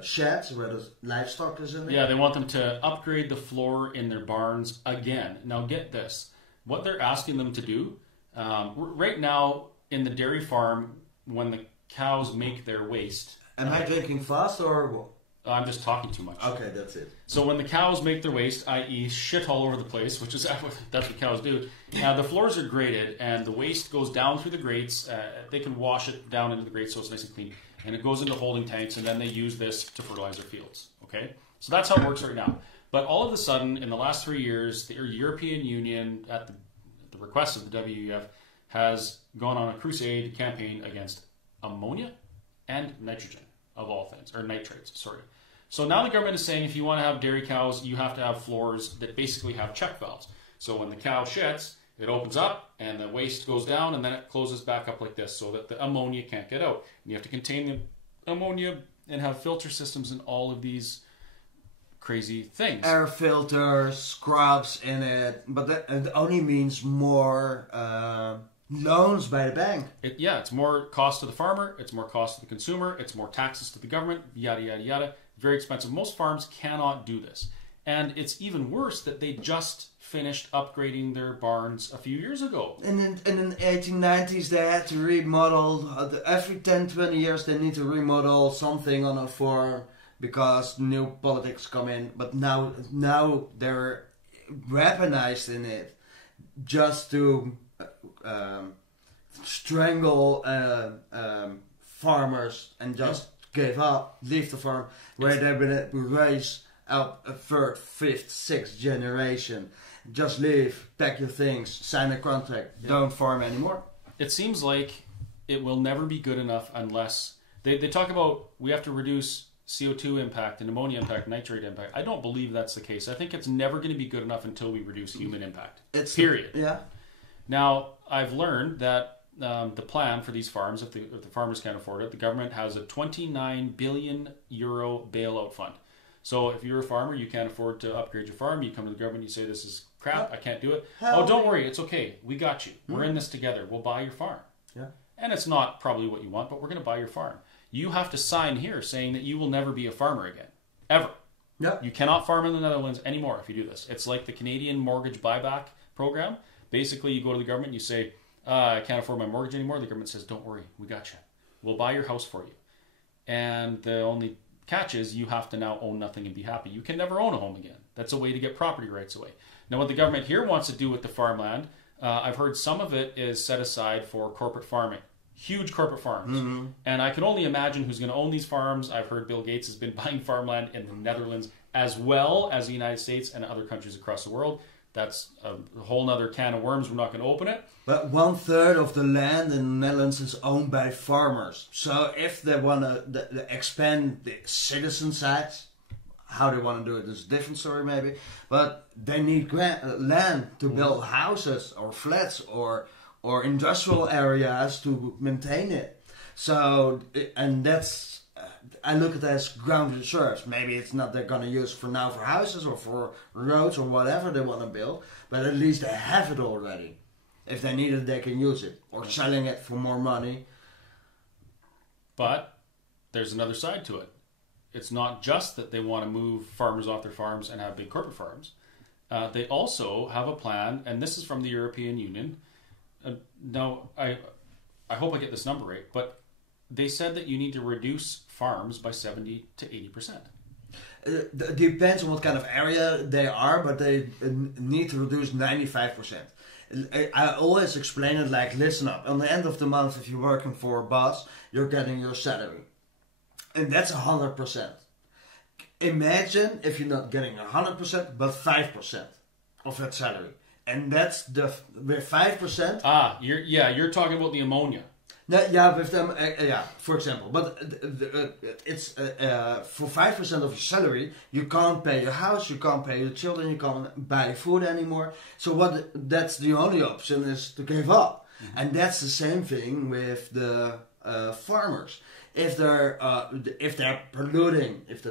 sheds where the livestock is in there. Yeah, they want them to upgrade the floor in their barns again. Now get this. What they're asking them to do, right now in the dairy farm, when the cows make their waste... Am I drinking fast or what? I'm just talking too much. Okay, that's it. So when the cows make their waste, i.e. shit all over the place, which is that's what cows do, the floors are graded and the waste goes down through the grates. They can wash it down into the grates so it's nice and clean. And it goes into holding tanks, and then they use this to fertilize their fields. Okay? So that's how it works right now. But all of a sudden, in the last 3 years, the European Union, at the request of the WEF, has gone on a crusade campaign against ammonia and nitrogen, of all things, or nitrates, sorry. So now the government is saying if you want to have dairy cows, you have to have floors that basically have check valves. So when the cow shits, it opens up and the waste goes down and then it closes back up like this so that the ammonia can't get out. And you have to contain the ammonia and have filter systems and all of these crazy things. Air filters, scrubs in it, but it only means more loans by the bank. It's more cost to the farmer, it's more cost to the consumer, it's more taxes to the government, yada, yada, yada. Very expensive. Most farms cannot do this. And it's even worse that they just finished upgrading their barns a few years ago. In the 1890s they had to remodel, every 10-20 years they need to remodel something on a farm because new politics come in. But now they're weaponized in it just to strangle farmers and just give up, leave the farm where they've been raised up a third, fifth, sixth generation. Just leave, pack your things, sign a contract, don't farm anymore. It seems like it will never be good enough unless they talk about we have to reduce CO2 impact and ammonia impact, nitrate impact. I don't believe that's the case. I think it's never going to be good enough until we reduce human impact. Period. Yeah. Now, I've learned that the plan for these farms, if the farmers can't afford it, the government has a 29 billion euro bailout fund. So if you're a farmer, you can't afford to upgrade your farm, you come to the government, you say, this is crap, I can't do it. Oh, don't worry, it's okay. We got you. We're in this together. We'll buy your farm. Yeah. And it's not probably what you want, but we're going to buy your farm. You have to sign here saying that you will never be a farmer again. Ever. Yeah. You cannot farm in the Netherlands anymore if you do this. It's like the Canadian mortgage buyback program. Basically, you go to the government, you say, I can't afford my mortgage anymore. The government says, don't worry, we got you. We'll buy your house for you. And the only catch is you have to now own nothing and be happy. You can never own a home again. That's a way to get property rights away. Now, what the government here wants to do with the farmland, I've heard some of it is set aside for corporate farming. Huge corporate farms. And I can only imagine who's going to own these farms. I've heard Bill Gates has been buying farmland in the Netherlands as well as the United States and other countries across the world. That's a whole nother can of worms. We're not going to open it. But 1/3 of the land in the Netherlands is owned by farmers. So if they want to expand the citizen sites, how they want to do it is a different story maybe. But they need land to build houses or flats or industrial areas to maintain it. So, and that's, I look at it as ground reserves. Maybe it's not they're going to use for now for houses or for roads or whatever they want to build, but at least they have it already. If they need it, they can use it, or selling it for more money. But there's another side to it. It's not just that they want to move farmers off their farms and have big corporate farms. They also have a plan, and this is from the European Union. Now, I hope I get this number right, but they said that you need to reduce farms by 70 to 80%. It depends on what kind of area they are, but they need to reduce 95%. I always explain it like, listen up, on the end of the month, if you're working for a boss, you're getting your salary. And that's 100%. Imagine if you're not getting 100%, but 5% of that salary. And that's with 5%. You're talking about the ammonia. Yeah, with them, for example. But it's for 5% of your salary, you can't pay your house, you can't pay your children, you can't buy food anymore. So that's the only option is to give up. And that's the same thing with the farmers. If they're polluting, if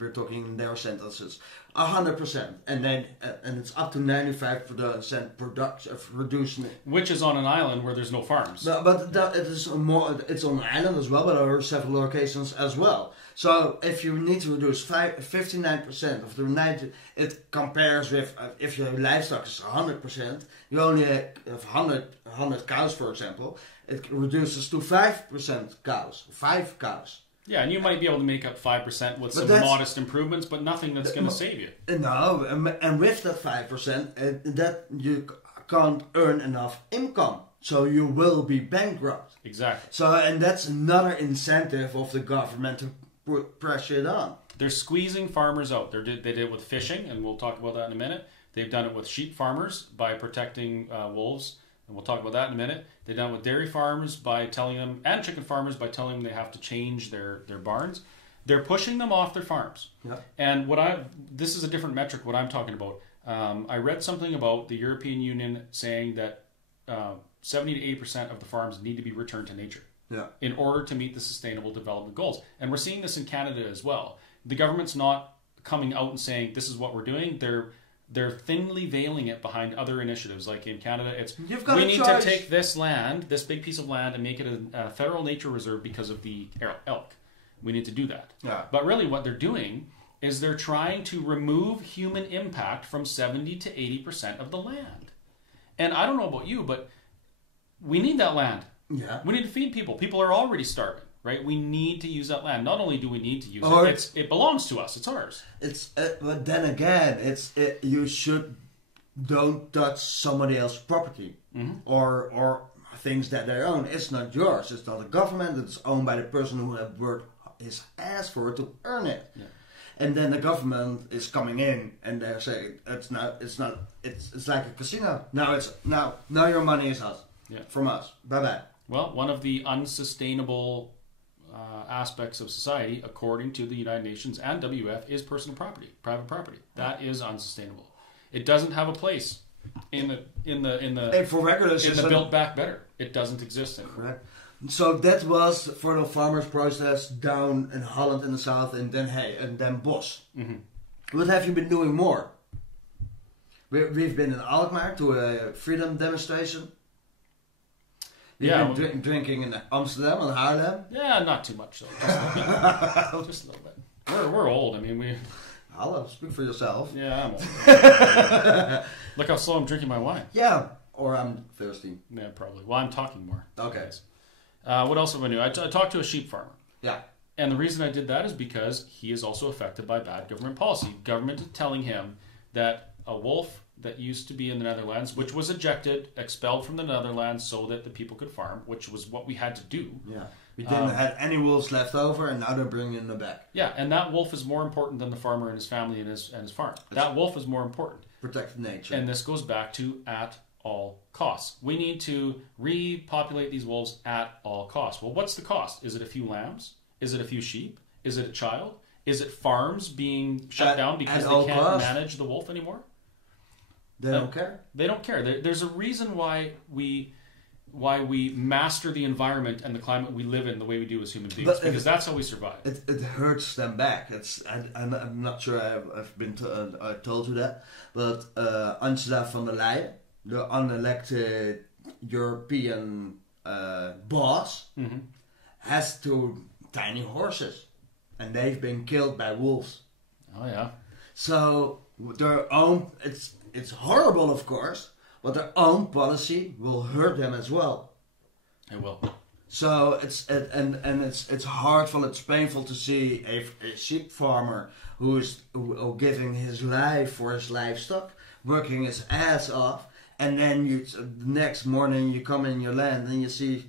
we're talking in their sentences, 100%, and then and it's up to 95% production of reducing it. Which is on an island where there's no farms. No, but it is more. It's on an island as well, but there are several locations as well. So if you need to reduce 59% of the nitrogen, it compares with if your livestock is 100%, you only have 100 cows, for example. It reduces to 5% cows, 5 cows. Yeah, and you might be able to make up 5% with some modest improvements, but nothing that's going to save you. No, and with that 5%, that you can't earn enough income, so you will be bankrupt. Exactly. So, and that's another incentive of the government to put pressure it on. They're squeezing farmers out. They did it with fishing, and we'll talk about that in a minute. They've done it with sheep farmers by protecting wolves. And we'll talk about that in a minute. They've done it with dairy farmers by telling them, and chicken farmers by telling them they have to change their barns. They're pushing them off their farms. Yeah. And this is a different metric, what I'm talking about. I read something about the European Union saying that 70 to 80% of the farms need to be returned to nature in order to meet the Sustainable Development Goals. And we're seeing this in Canada as well. The government's not coming out and saying, this is what we're doing. They're thinly veiling it behind other initiatives. Like in Canada, it's we need to take this land, this big piece of land, and make it a federal nature reserve because of the elk. We need to do that. Yeah. But really what they're doing is they're trying to remove human impact from 70 to 80% of the land. And I don't know about you, but we need that land. Yeah. We need to feed people. People are already starving. Right, we need to use that land. Not only do we need to use it, it belongs to us. It's ours. But then again, you don't touch somebody else's property or things that they own. It's not yours. It's not the government. It's owned by the person who has worked his ass for it to earn it. Yeah. And then the government is coming in and they're saying it's like a casino. Now your money is us from us. Bye bye. Well, one of the unsustainable aspects of society, according to the United Nations and WF, is personal property, private property. That is unsustainable. It doesn't have a place in the Build Back Better. It doesn't exist anymore. Correct. So that was for the farmers' protest down in Holland in the south, and then Bosch. What have you been doing more? We've been in Alkmaar to a freedom demonstration. We've been drinking in Amsterdam and Haarlem. Yeah, not too much though. Just a little bit. We're old. I mean, Hello, speak for yourself. Yeah, I'm old. Look how slow I'm drinking my wine. Yeah, or I'm thirsty. Yeah, probably. Well, I'm talking more. Okay. What else have I do? I talked to a sheep farmer. Yeah. And the reason I did that is because he is also affected by bad government policy. Government is telling him that a wolf that used to be in the Netherlands, which was ejected, expelled from the Netherlands so that the people could farm, which was what we had to do. Yeah. We didn't have any wolves left over, and now they're bringing them back. Yeah, and that wolf is more important than the farmer and his family and his farm. That wolf is more important. Protect nature. And this goes back to at all costs. We need to repopulate these wolves at all costs. Well, what's the cost? Is it a few lambs? Is it a few sheep? Is it a child? Is it farms being shut down because they can't manage the wolf anymore? They don't care. They don't care. There's a reason why we master the environment and the climate we live in the way we do as human beings, because that's how we survive. It hurts them back. I'm not sure I've been told you that, but Angela van der Leyen, the unelected European boss, has two tiny horses, and they've been killed by wolves. Oh yeah. So their own, it's horrible, of course, but their own policy will hurt them as well. It will. So it's hurtful. It's painful to see a sheep farmer who's giving his life for his livestock, working his ass off, and then the next morning you come in your land and you see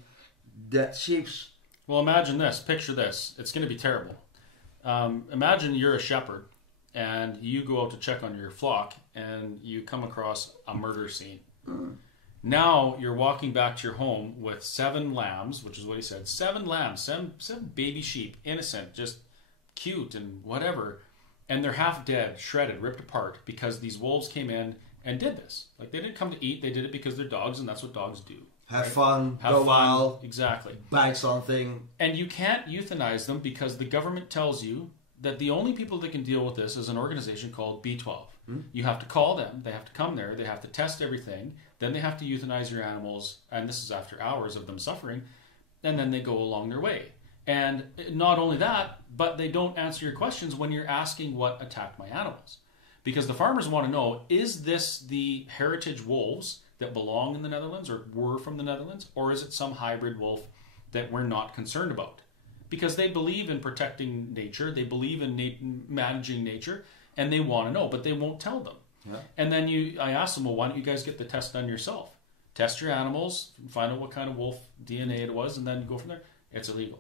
dead sheeps. Well, imagine this. Picture this. It's going to be terrible. Imagine you're a shepherd and you go out to check on your flock and you come across a murder scene. Now you're walking back to your home with 7 lambs, which is what he said. 7 lambs, 7 baby sheep, innocent, just cute and whatever. And they're half dead, shredded, ripped apart because these wolves came in and did this. Like, they didn't come to eat, they did it because they're dogs, and that's what dogs do. Have fun, go wild, exactly. Bite something. And you can't euthanize them because the government tells you that the only people that can deal with this is an organization called B12. You have to call them, they have to come there, they have to test everything, then they have to euthanize your animals, and this is after hours of them suffering, and then they go along their way. And not only that, but they don't answer your questions when you're asking what attacked my animals. Because the farmers want to know, is this the heritage wolves that belong in the Netherlands or were from the Netherlands, or is it some hybrid wolf that we're not concerned about? Because they believe in protecting nature, they believe in managing nature, and they want to know, but they won't tell them. Yeah. And then I asked them, well, why don't you guys get the test done yourself? Test your animals, find out what kind of wolf DNA it was, and then go from there. It's illegal.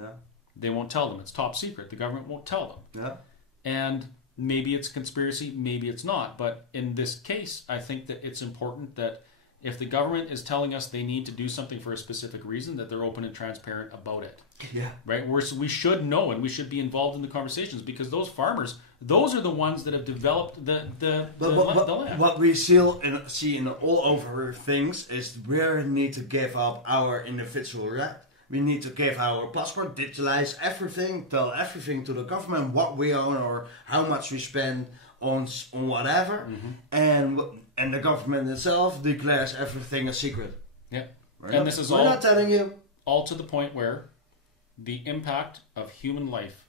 Yeah. They won't tell them. It's top secret. The government won't tell them. Yeah. And maybe it's a conspiracy, maybe it's not. But in this case, I think that it's important that if the government is telling us they need to do something for a specific reason, that they're open and transparent about it. Yeah. Right? We should know, and we should be involved in the conversations, because those farmers, those are the ones that have developed the land. What we see in all over things is we need to give up our individual right. We need to give our passport, digitalize everything, tell everything to the government, what we own or how much we spend on whatever, and the government itself declares everything a secret. Yeah, We're not telling you. All to the point where the impact of human life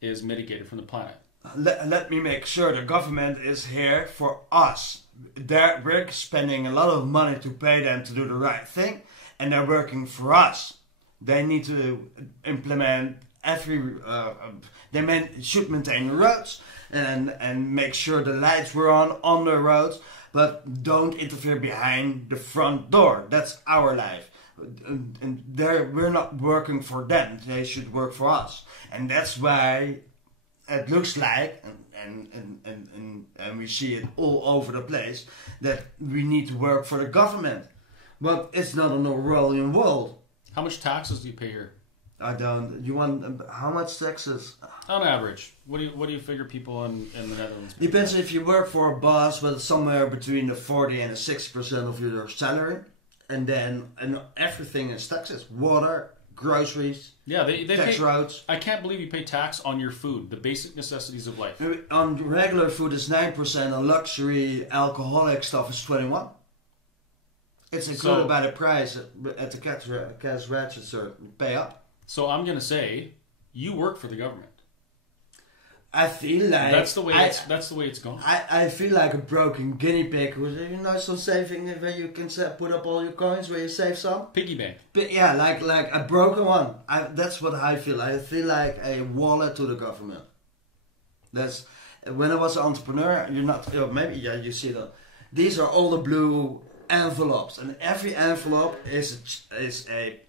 is mitigated from the planet. Let me make sure the government is here for us. We're spending a lot of money to pay them to do the right thing, and they're working for us. They need to implement they should maintain the roads and make sure the lights were on the roads, but don't interfere behind the front door. That's our life. And we're not working for them. They should work for us. And that's why it looks like, and we see it all over the place, that we need to work for the government. But it's not a Orwellian world. How much taxes do you pay here? I don't. You want how much taxes? On average, what do you figure people in the Netherlands pay? Depends if you work for a boss, but it's somewhere between the 40 and the 60% of your salary, and then everything is taxes: water, groceries. Yeah, they tax pay, roads. I can't believe you pay tax on your food, the basic necessities of life. On regular food is 9%. On luxury alcoholic stuff is 21%. It's included by the price at the cash register. Pay up. So I'm gonna say, you work for the government. I feel like that's the way it's going. I feel like a broken guinea pig. You know, some saving where you can put up all your coins where you save some Piggy bank. But yeah, like a broken one. That's what I feel. I feel like a wallet to the government. That's when I was an entrepreneur. You're not maybe you see that. These are all the blue envelopes, and every envelope is a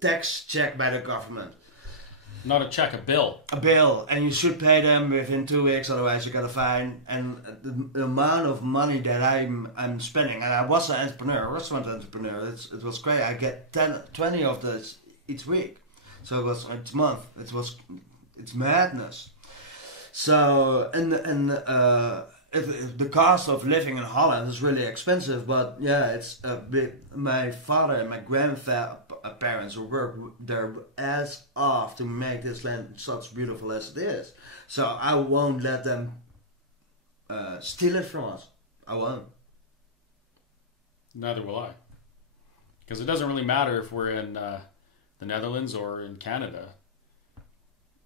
tax check by the government. Not a check, a bill. A bill, and you should pay them within 2 weeks, otherwise you got a fine. And the amount of money that I'm spending, and I was an entrepreneur, a restaurant entrepreneur. It was great. I get 20 of this each week, so it was each month. It's madness. So the cost of living in Holland is really expensive, but yeah, it's a bit. My father and my grandparents worked their ass off to make this land such beautiful as it is. So I won't let them steal it from us. I won't. Neither will I, because it doesn't really matter if we're in the Netherlands or in Canada.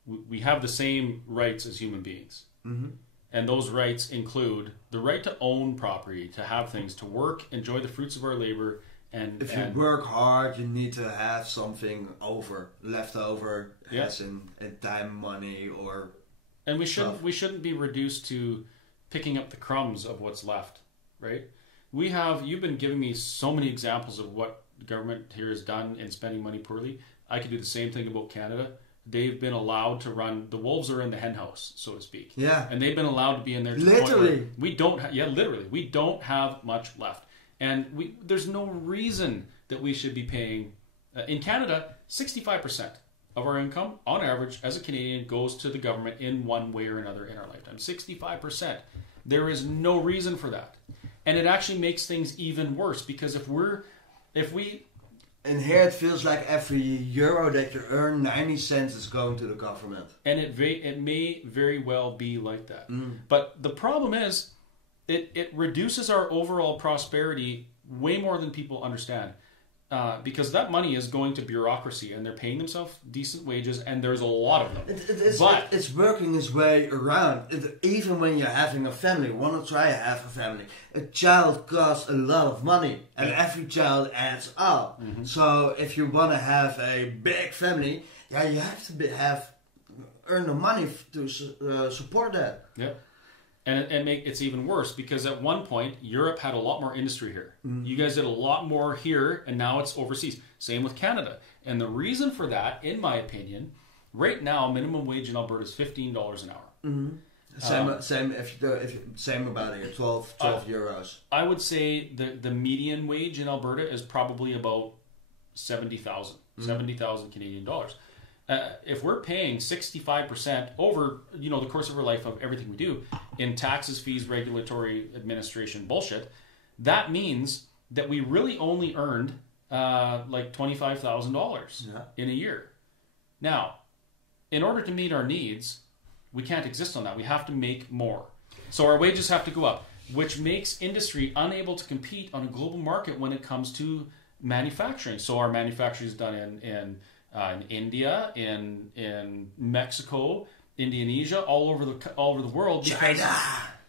We have the same rights as human beings. Mm-hmm. And those rights include the right to own property, to have things, to work, enjoy the fruits of our labor, and if you work hard, you need to have something left over, yeah. as in time, money, or. And we shouldn't be reduced to picking up the crumbs of what's left, right? You've been giving me so many examples of what the government here has done in spending money poorly. I could do the same thing about Canada. They've been allowed to run. The wolves are in the hen house, so to speak. Yeah. And they've been allowed to be in there. Literally. We don't. Literally. We don't have much left, and there's no reason that we should be paying. In Canada, 65% of our income, on average, as a Canadian, goes to the government in one way or another in our lifetime. 65%. There is no reason for that, and it actually makes things even worse because if we. And here it feels like every euro that you earn, 90 cents is going to the government. And it may very well be like that. Mm. But the problem is, it reduces our overall prosperity way more than people understand. Because that money is going to bureaucracy, and they're paying themselves decent wages, and there's a lot of them. It's working its way around. Even when you're having a family, want to try to have a family, a child costs a lot of money, and every child adds up. Mm-hmm. So if you want to have a big family, yeah, you have to earn the money to support that. Yeah. And it's even worse because at one point, Europe had a lot more industry here. Mm-hmm. You guys did a lot more here, and now it's overseas. Same with Canada. And the reason for that, in my opinion, right now, minimum wage in Alberta is $15 an hour. Mm-hmm. Same about here, 12 euros. I would say the median wage in Alberta is probably about 70,000 Canadian dollars. If we're paying 65% over, the course of our life of everything we do in taxes, fees, regulatory administration bullshit, that means that we really only earned like $25,000 in a year. Now, in order to meet our needs, we can't exist on that. We have to make more. So our wages have to go up, which makes industry unable to compete on a global market when it comes to manufacturing. So our manufacturing is done in India, in Mexico, Indonesia, all over the world. China.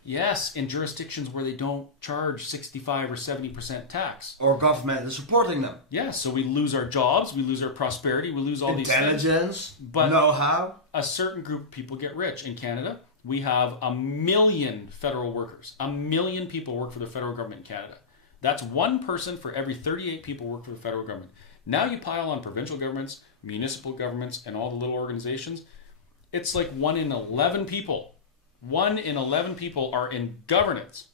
Yes, in jurisdictions where they don't charge 65 or 70% tax. Or government is supporting them. Yeah, so we lose our jobs, we lose our prosperity, we lose all these things. Intelligence, but know-how. A certain group of people get rich. In Canada, we have 1 million federal workers. 1 million people work for the federal government in Canada. That's one person for every 38 people work for the federal government. Now you pile on provincial governments, municipal governments, and all the little organizations. It's like 1 in 11 people. 1 in 11 people are in governance.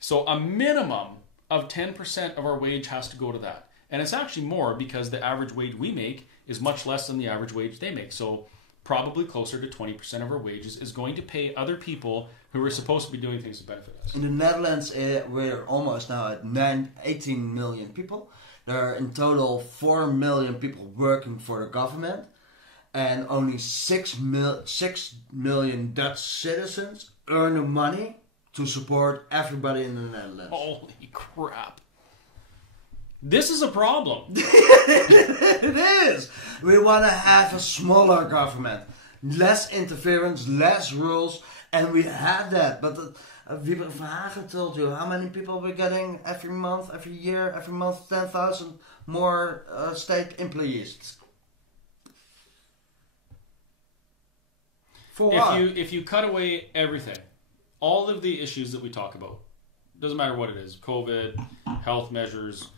So a minimum of 10% of our wage has to go to that. And it's actually more because the average wage we make is much less than the average wage they make. So probably closer to 20% of our wages is going to pay other people who are supposed to be doing things to benefit us. In the Netherlands, we're almost now at 18 million people. There are in total 4 million people working for the government. And only 6 million Dutch citizens earn the money to support everybody in the Netherlands. Holy crap. This is a problem. It is. We want to have a smaller government. Less interference, less rules. And we have that. But Wieber Verhagen told you how many people we're getting every month, every year, every month, 10,000 more state employees. For what? If you cut away everything, all of the issues that we talk about, doesn't matter what it is, COVID, health measures,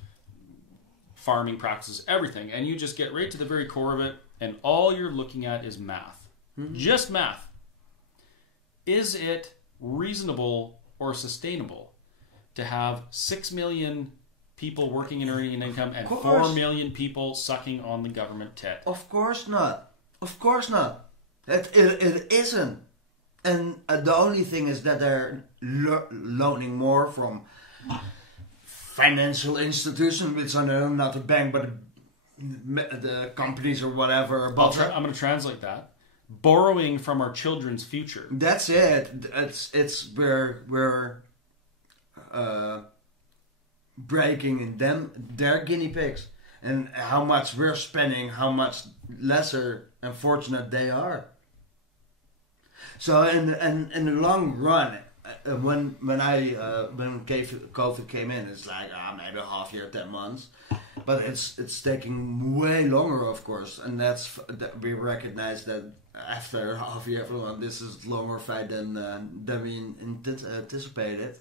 farming practices, everything, and you just get right to the very core of it, and all you're looking at is math. Mm-hmm. Just math. Is it reasonable or sustainable to have 6 million people working and earning an income and 4 million people sucking on the government tit? Of course not. Of course not. It isn't. And the only thing is that they're loaning more from financial institutions, which are not the bank, but the companies or whatever. I'm going to translate that. Borrowing from our children's future. That's it. It's we're breaking in their guinea pigs, and how much we're spending, how much lesser and fortunate they are. So in the long run, when COVID came in, it's like maybe a half year, 10 months, but it's taking way longer, of course, and that we recognize that after a half year, everyone, this is longer fight than we anticipated.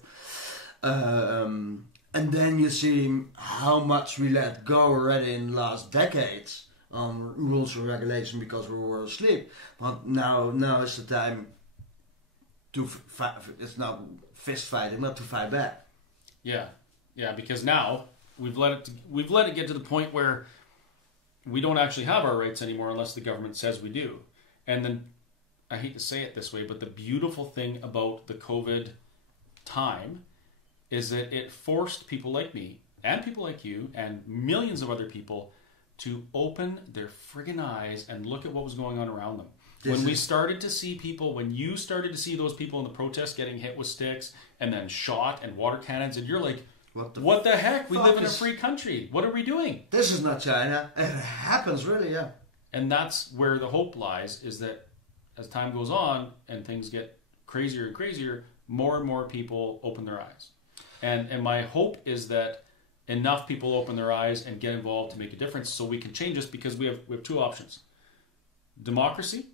And then you see how much we let go already in the last decades on rules and regulation because we were asleep. But now is the time to fight. It's not fist fighting, not to fight back. Yeah, because now we've let it get to the point where we don't actually have our rights anymore unless the government says we do. And then, I hate to say it this way, but the beautiful thing about the COVID time is that it forced people like me and people like you and millions of other people to open their friggin' eyes and look at what was going on around them. When you started to see those people in the protest getting hit with sticks and then shot and water cannons, and you're like, what the heck? We live in a free country. What are we doing? This is not China. It happens, really, yeah. And that's where the hope lies, is that as time goes on and things get crazier and crazier, more and more people open their eyes. And my hope is that enough people open their eyes and get involved to make a difference so we can change this, because we have two options. Democracy.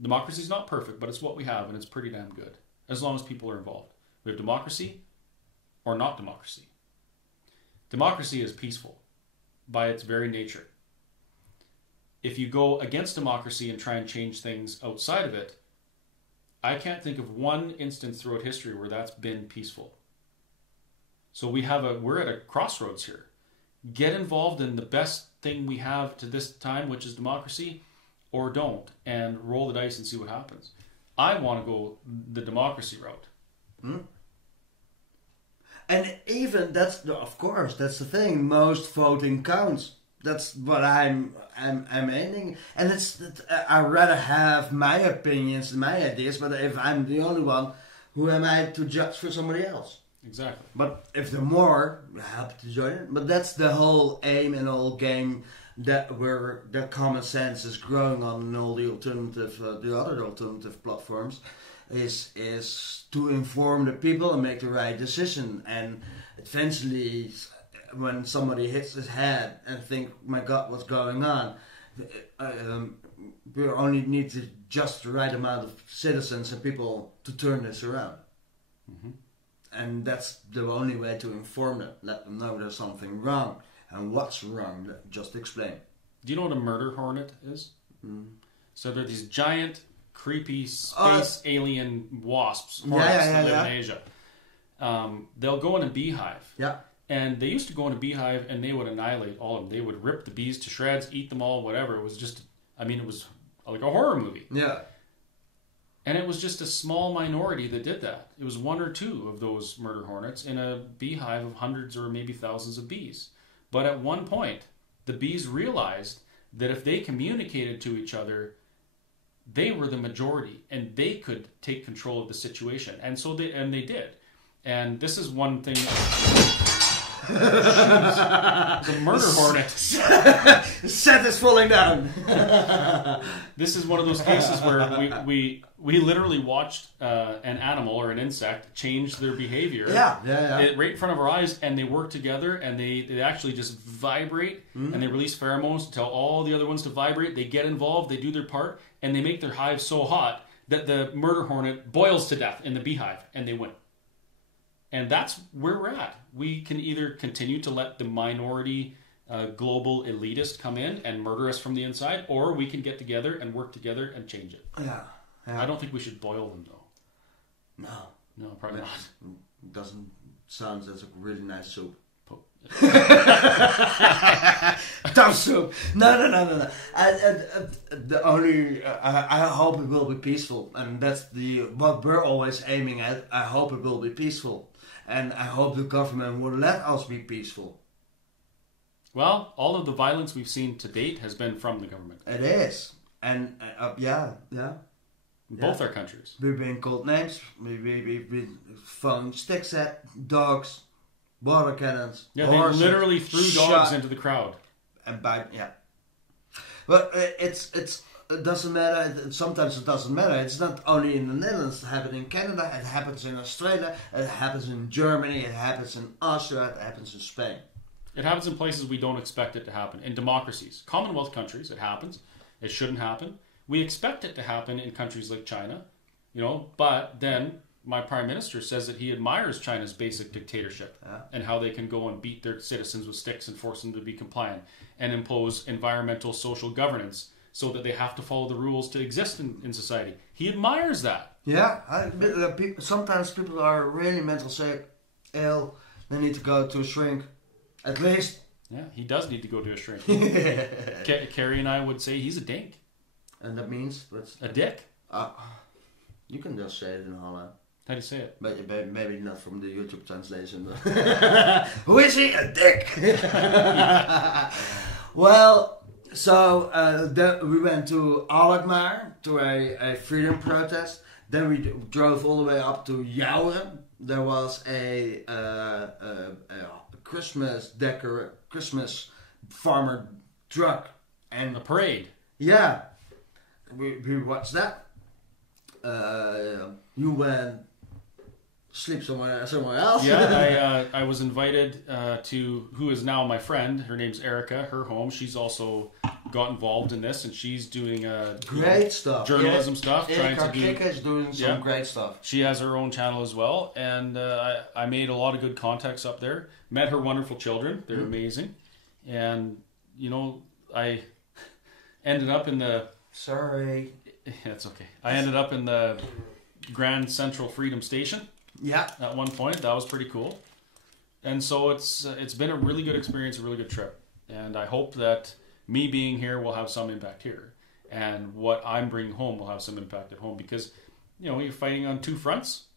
Democracy is not perfect, but it's what we have, and it's pretty damn good, as long as people are involved. We have democracy or not democracy. Democracy is peaceful by its very nature. If you go against democracy and try and change things outside of it, I can't think of one instance throughout history where that's been peaceful. So we're at a crossroads here. Get involved in the best thing we have to this time, which is democracy, or don't, and roll the dice and see what happens. I want to go the democracy route. And even of course, that's the thing. Most voting counts. That's what I'm aiming. And I'd rather have my opinions and my ideas, but if I'm the only one, who am I to judge for somebody else? Exactly. But if there are more, we're happy to join it. But that's the whole aim and whole game that common sense is growing on in all the other alternative platforms, is to inform the people and make the right decision. And eventually, when somebody hits his head and think, my God, what's going on? We only need just the right amount of citizens and people to turn this around. Mm-hmm. And that's the only way to inform them. Let them know there's something wrong. And what's wrong, just explain. Do you know what a murder hornet is? So they're these giant, creepy space alien wasps, hornets that live in Asia. They'll go in a beehive. Yeah. And they used to go in a beehive and they would annihilate all of them. They would rip the bees to shreds, eat them all, whatever. It was just, I mean, it was like a horror movie. Yeah. And it was just a small minority that did that. It was 1 or 2 of those murder hornets in a beehive of hundreds or maybe thousands of bees. But at one point, the bees realized that if they communicated to each other, they were the majority and they could take control of the situation. And so they did. And this is one thing. The murder hornet. Set is falling down. This is one of those cases where we literally watched an animal or an insect change their behavior. Yeah. Right in front of our eyes, and they work together, and they actually just vibrate, and they release pheromones to tell all the other ones to vibrate. They get involved, they do their part, and they make their hive so hot that the murder hornet boils to death in the beehive, and they win. And that's where we're at. We can either continue to let the minority global elitist come in and murder us from the inside, or we can get together and work together and change it. Yeah. I don't think we should boil them, though. No, probably not. Doesn't sound as a really nice soup. Dumb soup. No. The only I hope it will be peaceful, and that's what we're always aiming at. I hope it will be peaceful, and I hope the government will let us be peaceful. Well, all of the violence we've seen to date has been from the government. It is, and yeah. Both our countries. We've been called names. We've been thrown sticks at dogs, water cannons. Yeah, horses, they literally threw dogs into the crowd. And but it doesn't matter. Sometimes it doesn't matter. It's not only in the Netherlands. It happens in Canada. It happens in Australia. It happens in Germany. It happens in Austria. It happens in Spain. It happens in places we don't expect it to happen. In democracies, Commonwealth countries, it happens. It shouldn't happen. We expect it to happen in countries like China, but then my prime minister says that he admires China's basic dictatorship and how they can go and beat their citizens with sticks and force them to be compliant and impose environmental social governance so that they have to follow the rules to exist in society. He admires that. Yeah, sometimes people are really mentally ill. They need to go to a shrink, at least. Yeah, he does need to go to a shrink. Carrie and I would say he's a dink. And that means what's a dick. You can just say it in Holland. How do you say it? But maybe not from the YouTube translation. Who is he? A dick. Well, so we went to allemaal to a freedom protest. Then we drove all the way up to Jouren. There was a Christmas farmer truck and a parade. Yeah. We watched that. You went sleep somewhere else. Yeah, I was invited to who is now my friend. Her name's Erica. Her home. She's also got involved in this, and she's doing great stuff, journalism stuff. Erica is doing some great stuff. She has her own channel as well, and I made a lot of good contacts up there. Met her wonderful children. They're amazing, and I ended up in the. Sorry. That's okay. I ended up in the Grand Central Freedom Station. Yeah. At one point, that was pretty cool. And so it's been a really good experience, a really good trip. And I hope that me being here will have some impact here. And what I'm bringing home will have some impact at home. Because, when you're fighting on two fronts,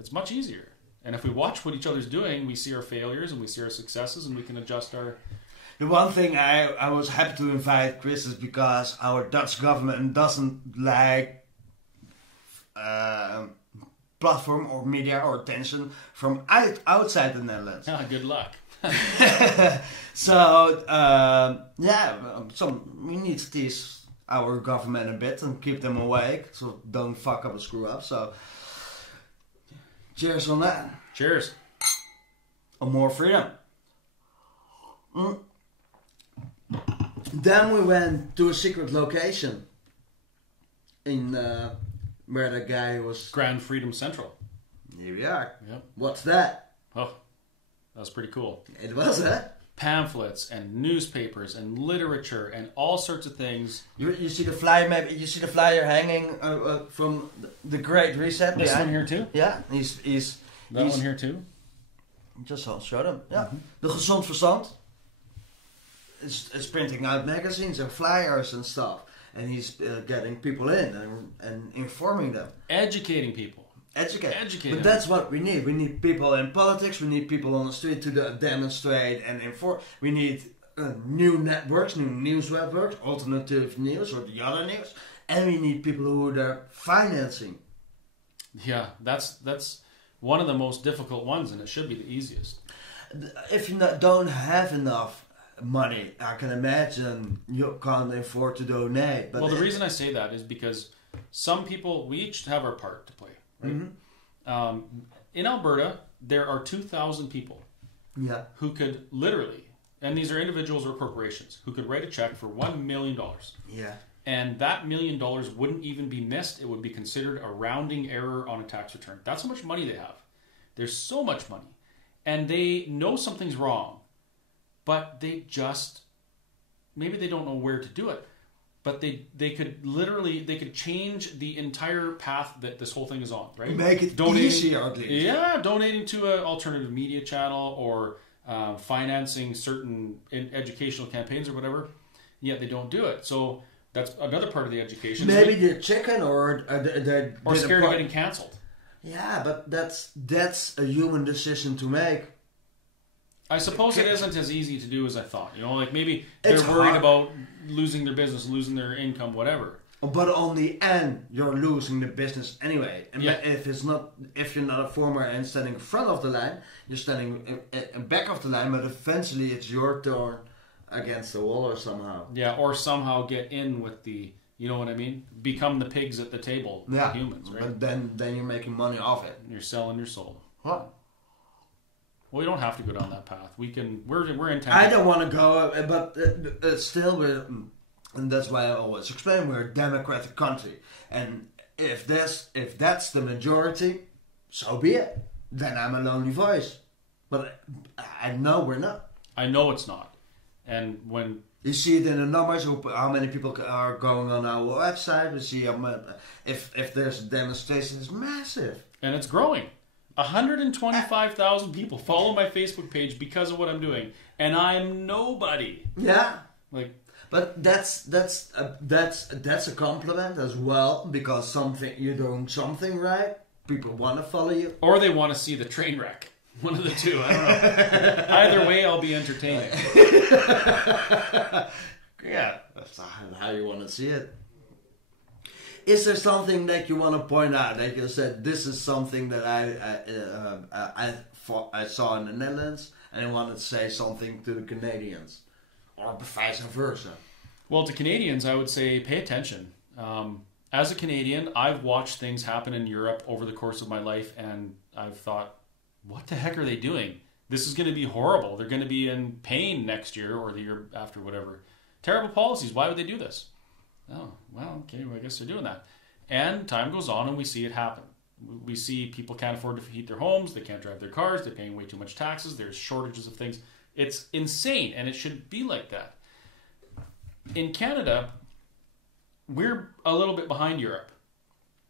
it's much easier. And if we watch what each other's doing, we see our failures and we see our successes and we can adjust our... The one thing I was happy to invite Chris is because our Dutch government doesn't like platform or media or attention from outside the Netherlands. Good luck. So, we need to tease our government a bit and keep them awake so don't fuck up and screw up. So, cheers on that. Cheers. On more freedom. Then we went to a secret location in where the guy was. Grand Freedom Central. Here we are. Yep. What's that? Oh, that was pretty cool. It was, huh? Pamphlets and newspapers and literature and all sorts of things. You see the flyer? Maybe you see the flyer hanging from the Great Reset. This one here too. Yeah, he's that one here too. Just show them. Yeah. The gezond verstand is printing out magazines and flyers and stuff. And he's getting people in and informing them. Educating people. Educate but that's what we need. We need people in politics. We need people on the street to demonstrate and inform. We need new networks, new news networks, alternative news or the other news. And we need people who are financing. Yeah, that's one of the most difficult ones, and it should be the easiest. If you don't have enough money, I can imagine you can't afford to donate. But well, the reason I say that is because some people, we each have our part to play. Right? In Alberta, there are 2,000 people who could literally, and these are individuals or corporations, who could write a check for $1 million. Yeah. And that $1 million wouldn't even be missed. It would be considered a rounding error on a tax return. That's how much money they have. There's so much money. And they know something's wrong, but they just, maybe they don't know where to do it. But they could change the entire path that this whole thing is on, right? Make it easier at least. Yeah, donating to an alternative media channel or financing certain educational campaigns or whatever. Yet they don't do it. So that's another part of the education. Maybe they're chicken or scared of getting cancelled. Yeah, but that's a human decision to make. I suppose it isn't as easy to do as I thought. You know, like maybe they're worried about losing their business, losing their income, whatever. But on the end, you're losing the business anyway. And if you're not a former and standing in front of the line, you're standing in back of the line. But eventually, it's your turn against the wall or somehow. Yeah, or somehow get in with the. You know what I mean? Become the pigs at the table, the humans, right? But then you're making money off it. You're selling your soul. What? Well, we don't have to go down that path. We can. We're intent. I don't want to go, but still, and that's why I always explain we're a democratic country, and if that's the majority, so be it. Then I'm a lonely voice, but I know we're not. I know it's not, and when you see it in the numbers, how many people are going on our website. We see if there's a demonstration, it's massive, and it's growing. 125,000 people follow my Facebook page because of what I'm doing, and I'm nobody. Yeah, but that's a compliment as well, because you're doing something right. People want to follow you, or they want to see the train wreck. One of the two. I don't know. Either way, I'll be entertaining. Yeah, that's how you want to see it. Is there something that you want to point out? Like you said, this is something that I saw in the Netherlands, and I wanted to say something to the Canadians, or vice versa. Well, to Canadians, I would say pay attention. As a Canadian, I've watched things happen in Europe over the course of my life, and I've thought, what the heck are they doing? This is going to be horrible. They're going to be in pain next year or the year after, whatever. Terrible policies. Why would they do this? Oh, well, okay, well, I guess they're doing that. And time goes on and we see it happen. We see people can't afford to heat their homes, they can't drive their cars, they're paying way too much taxes, there's shortages of things. It's insane, and it should be like that. In Canada, we're a little bit behind Europe,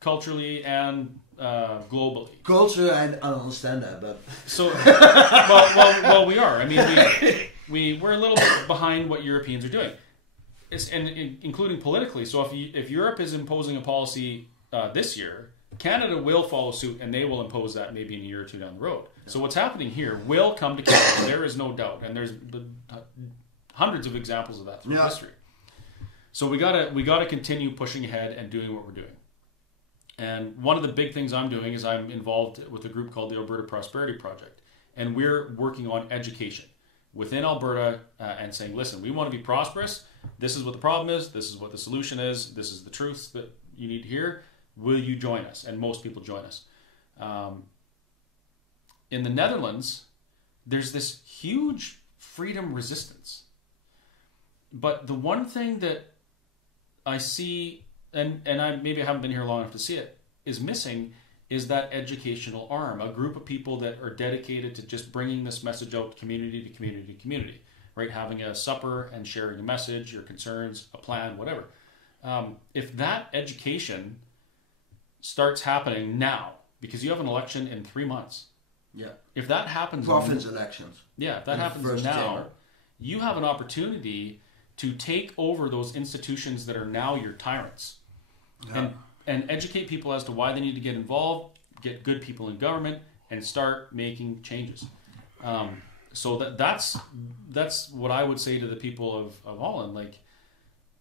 culturally and globally. Culture, I don't understand that, but... So, well, we are. I mean, we're a little bit behind what Europeans are doing. Including politically. So if Europe is imposing a policy this year, Canada will follow suit, and they will impose that maybe in a year or two down the road. So what's happening here will come to Canada. There is no doubt, and there's hundreds of examples of that through history. So we gotta continue pushing ahead and doing what we're doing. And one of the big things I'm doing is I'm involved with a group called the Alberta Prosperity Project, and we're working on education within Alberta and saying, listen, we want to be prosperous. This is what the problem is. This is what the solution is. This is the truth that you need to hear. Will you join us? And most people join us. In the Netherlands, there's this huge freedom resistance. But the one thing that I see, and I haven't been here long enough to see it, is missing is that educational arm, a group of people that are dedicated to just bringing this message out community to community to community, right? Having a supper and sharing a message, your concerns, a plan, whatever. If that education starts happening now, because you have an election in 3 months, Yeah. If that happens... Province elections. Yeah, if that happens now, you have an opportunity to take over those institutions that are now your tyrants. Yeah. And educate people as to why they need to get involved, get good people in government, and start making changes. So that's what I would say to the people of Holland. Like,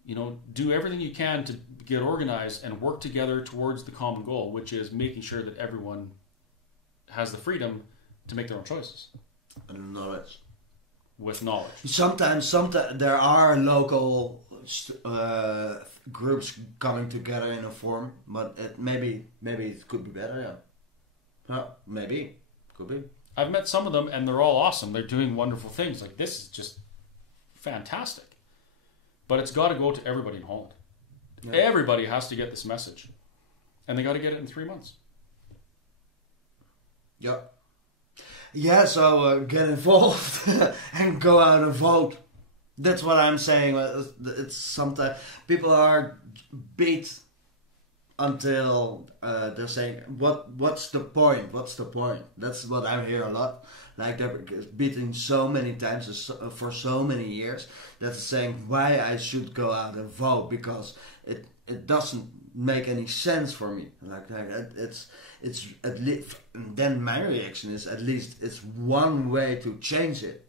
you know, do everything you can to get organized and work together towards the common goal, which is making sure that everyone has the freedom to make their own choices. And knowledge. With knowledge. Sometimes there are local groups coming together in a form, but maybe it could be better. Yeah, maybe could be. I've met some of them, and they're all awesome. They're doing wonderful things. Like, this is just fantastic. But it's got to go to everybody in Holland. Yeah. Everybody has to get this message, and they got to get it in 3 months. Yeah. Yeah, so get involved and go out and vote. That's what I'm saying. It's sometimes people are beat until they're saying, "What's the point? What's the point?" That's what I hear a lot. Like they're beaten so many times for so many years. That's saying why I should go out and vote because it doesn't make any sense for me. Like it's at least. Then my reaction is at least it's one way to change it.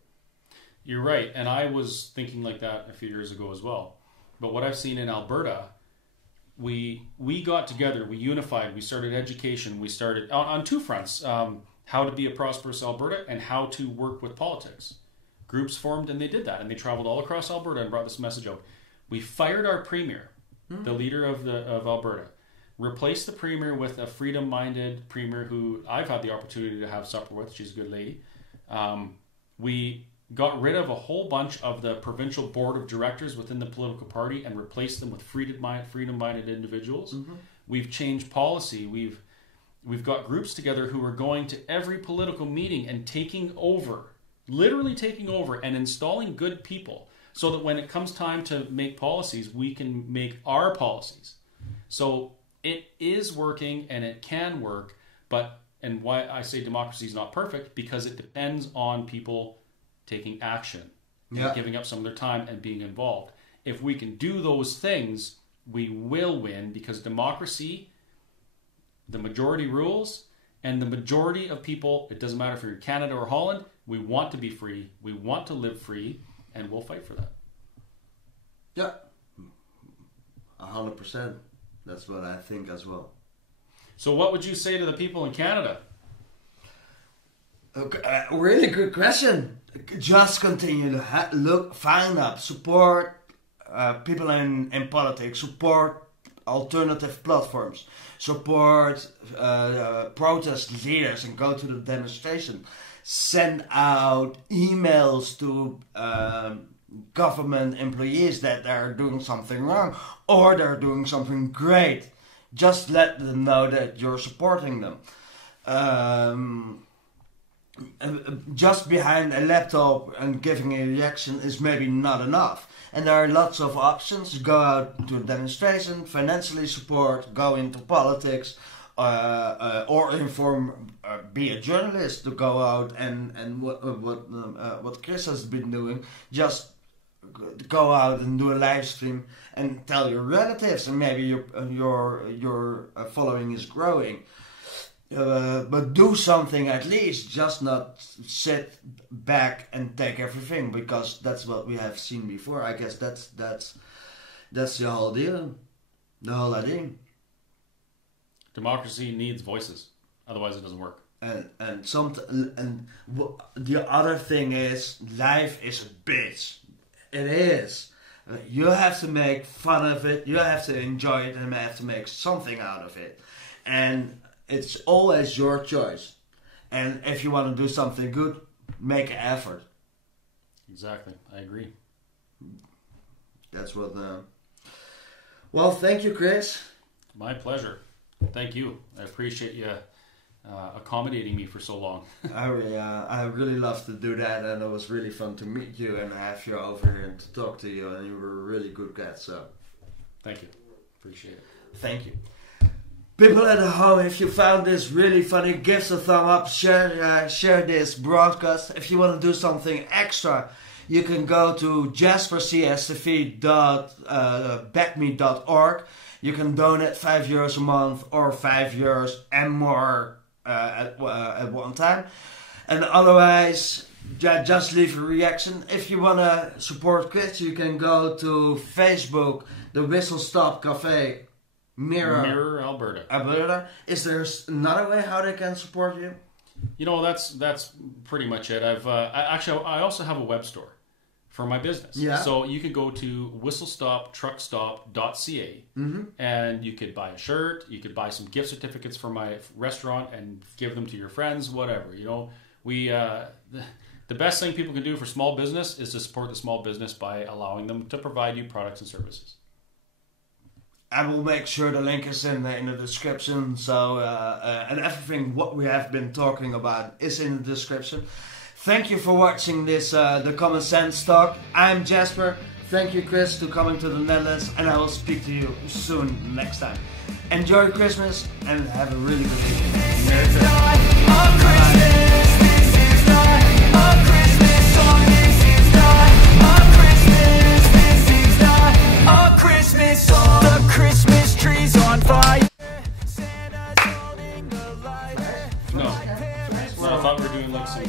You're right, and I was thinking like that a few years ago as well. But what I've seen in Alberta, we got together, we unified, we started education, we started on two fronts: how to be a prosperous Alberta and how to work with politics. Groups formed and they did that, and they traveled all across Alberta and brought this message out. We fired our premier, the leader of Alberta. Replace the premier with a freedom-minded premier who I've had the opportunity to have supper with. She's a good lady. We got rid of a whole bunch of the provincial board of directors within the political party and replaced them with freedom-minded individuals. Mm-hmm. We've changed policy. We've got groups together who are going to every political meeting and taking over, literally taking over and installing good people so that when it comes time to make policies, we can make our policies. So it is working and it can work, and why I say democracy is not perfect, because it depends on people taking action, and giving up some of their time and being involved. If we can do those things, we will win, because democracy, the majority rules, and the majority of people, it doesn't matter if you're in Canada or Holland, we want to be free, we want to live free, and we'll fight for that. Yeah, 100%. That's what I think as well. So what would you say to the people in Canada? Okay, really good question. Just continue to find up, support people in politics, support alternative platforms, support protest leaders and go to the demonstration. Send out emails to government employees that they're doing something wrong or they're doing something great. Just let them know that you're supporting them. Just behind a laptop and giving a reaction is maybe not enough. And there are lots of options. Go out to a demonstration, financially support, go into politics, or inform, be a journalist to go out and what Chris has been doing. Just go out and do a live stream and tell your relatives, and maybe your following is growing. But do something at least, just not sit back and take everything, because that's what we have seen before. I guess that's the whole deal, the whole idea. Democracy needs voices, otherwise it doesn't work. And the other thing is, life is a bitch. It is. You have to make fun of it. You have to enjoy it, and you have to make something out of it. And it's always your choice. And if you want to do something good, make an effort. Exactly. I agree. That's what... Well, thank you, Chris. My pleasure. Thank you. I appreciate you accommodating me for so long. I really love to do that, and it was really fun to meet you and have you over here and to talk to you, and you were a really good guest, so... Thank you. Appreciate it. Thank you. People at home, if you found this really funny, give us a thumb up, share this broadcast. If you want to do something extra, you can go to jaspercsTV.backme.org. You can donate €5 a month or €5 and more at one time. And otherwise, just leave a reaction. If you want to support Chris, you can go to Facebook, the Whistle Stop Cafe, Mirror Alberta. Is there another way how they can support you? You know, that's pretty much it. I also have a web store for my business. Yeah. So you could go to whistlestoptruckstop.ca and you could buy a shirt, you could buy some gift certificates for my restaurant and give them to your friends, whatever. You know, the best thing people can do for small business is to support the small business by allowing them to provide you products and services. I will make sure the link is in the description. So and everything what we have been talking about is in the description. Thank you for watching this the Common Sense Talk. I'm Jasper. Thank you, Chris, for coming to the Netherlands, and I will speak to you soon next time. Enjoy Christmas and have a really good evening. Merry Christmas. The Christmas tree's on fire. No, I thought we were doing like some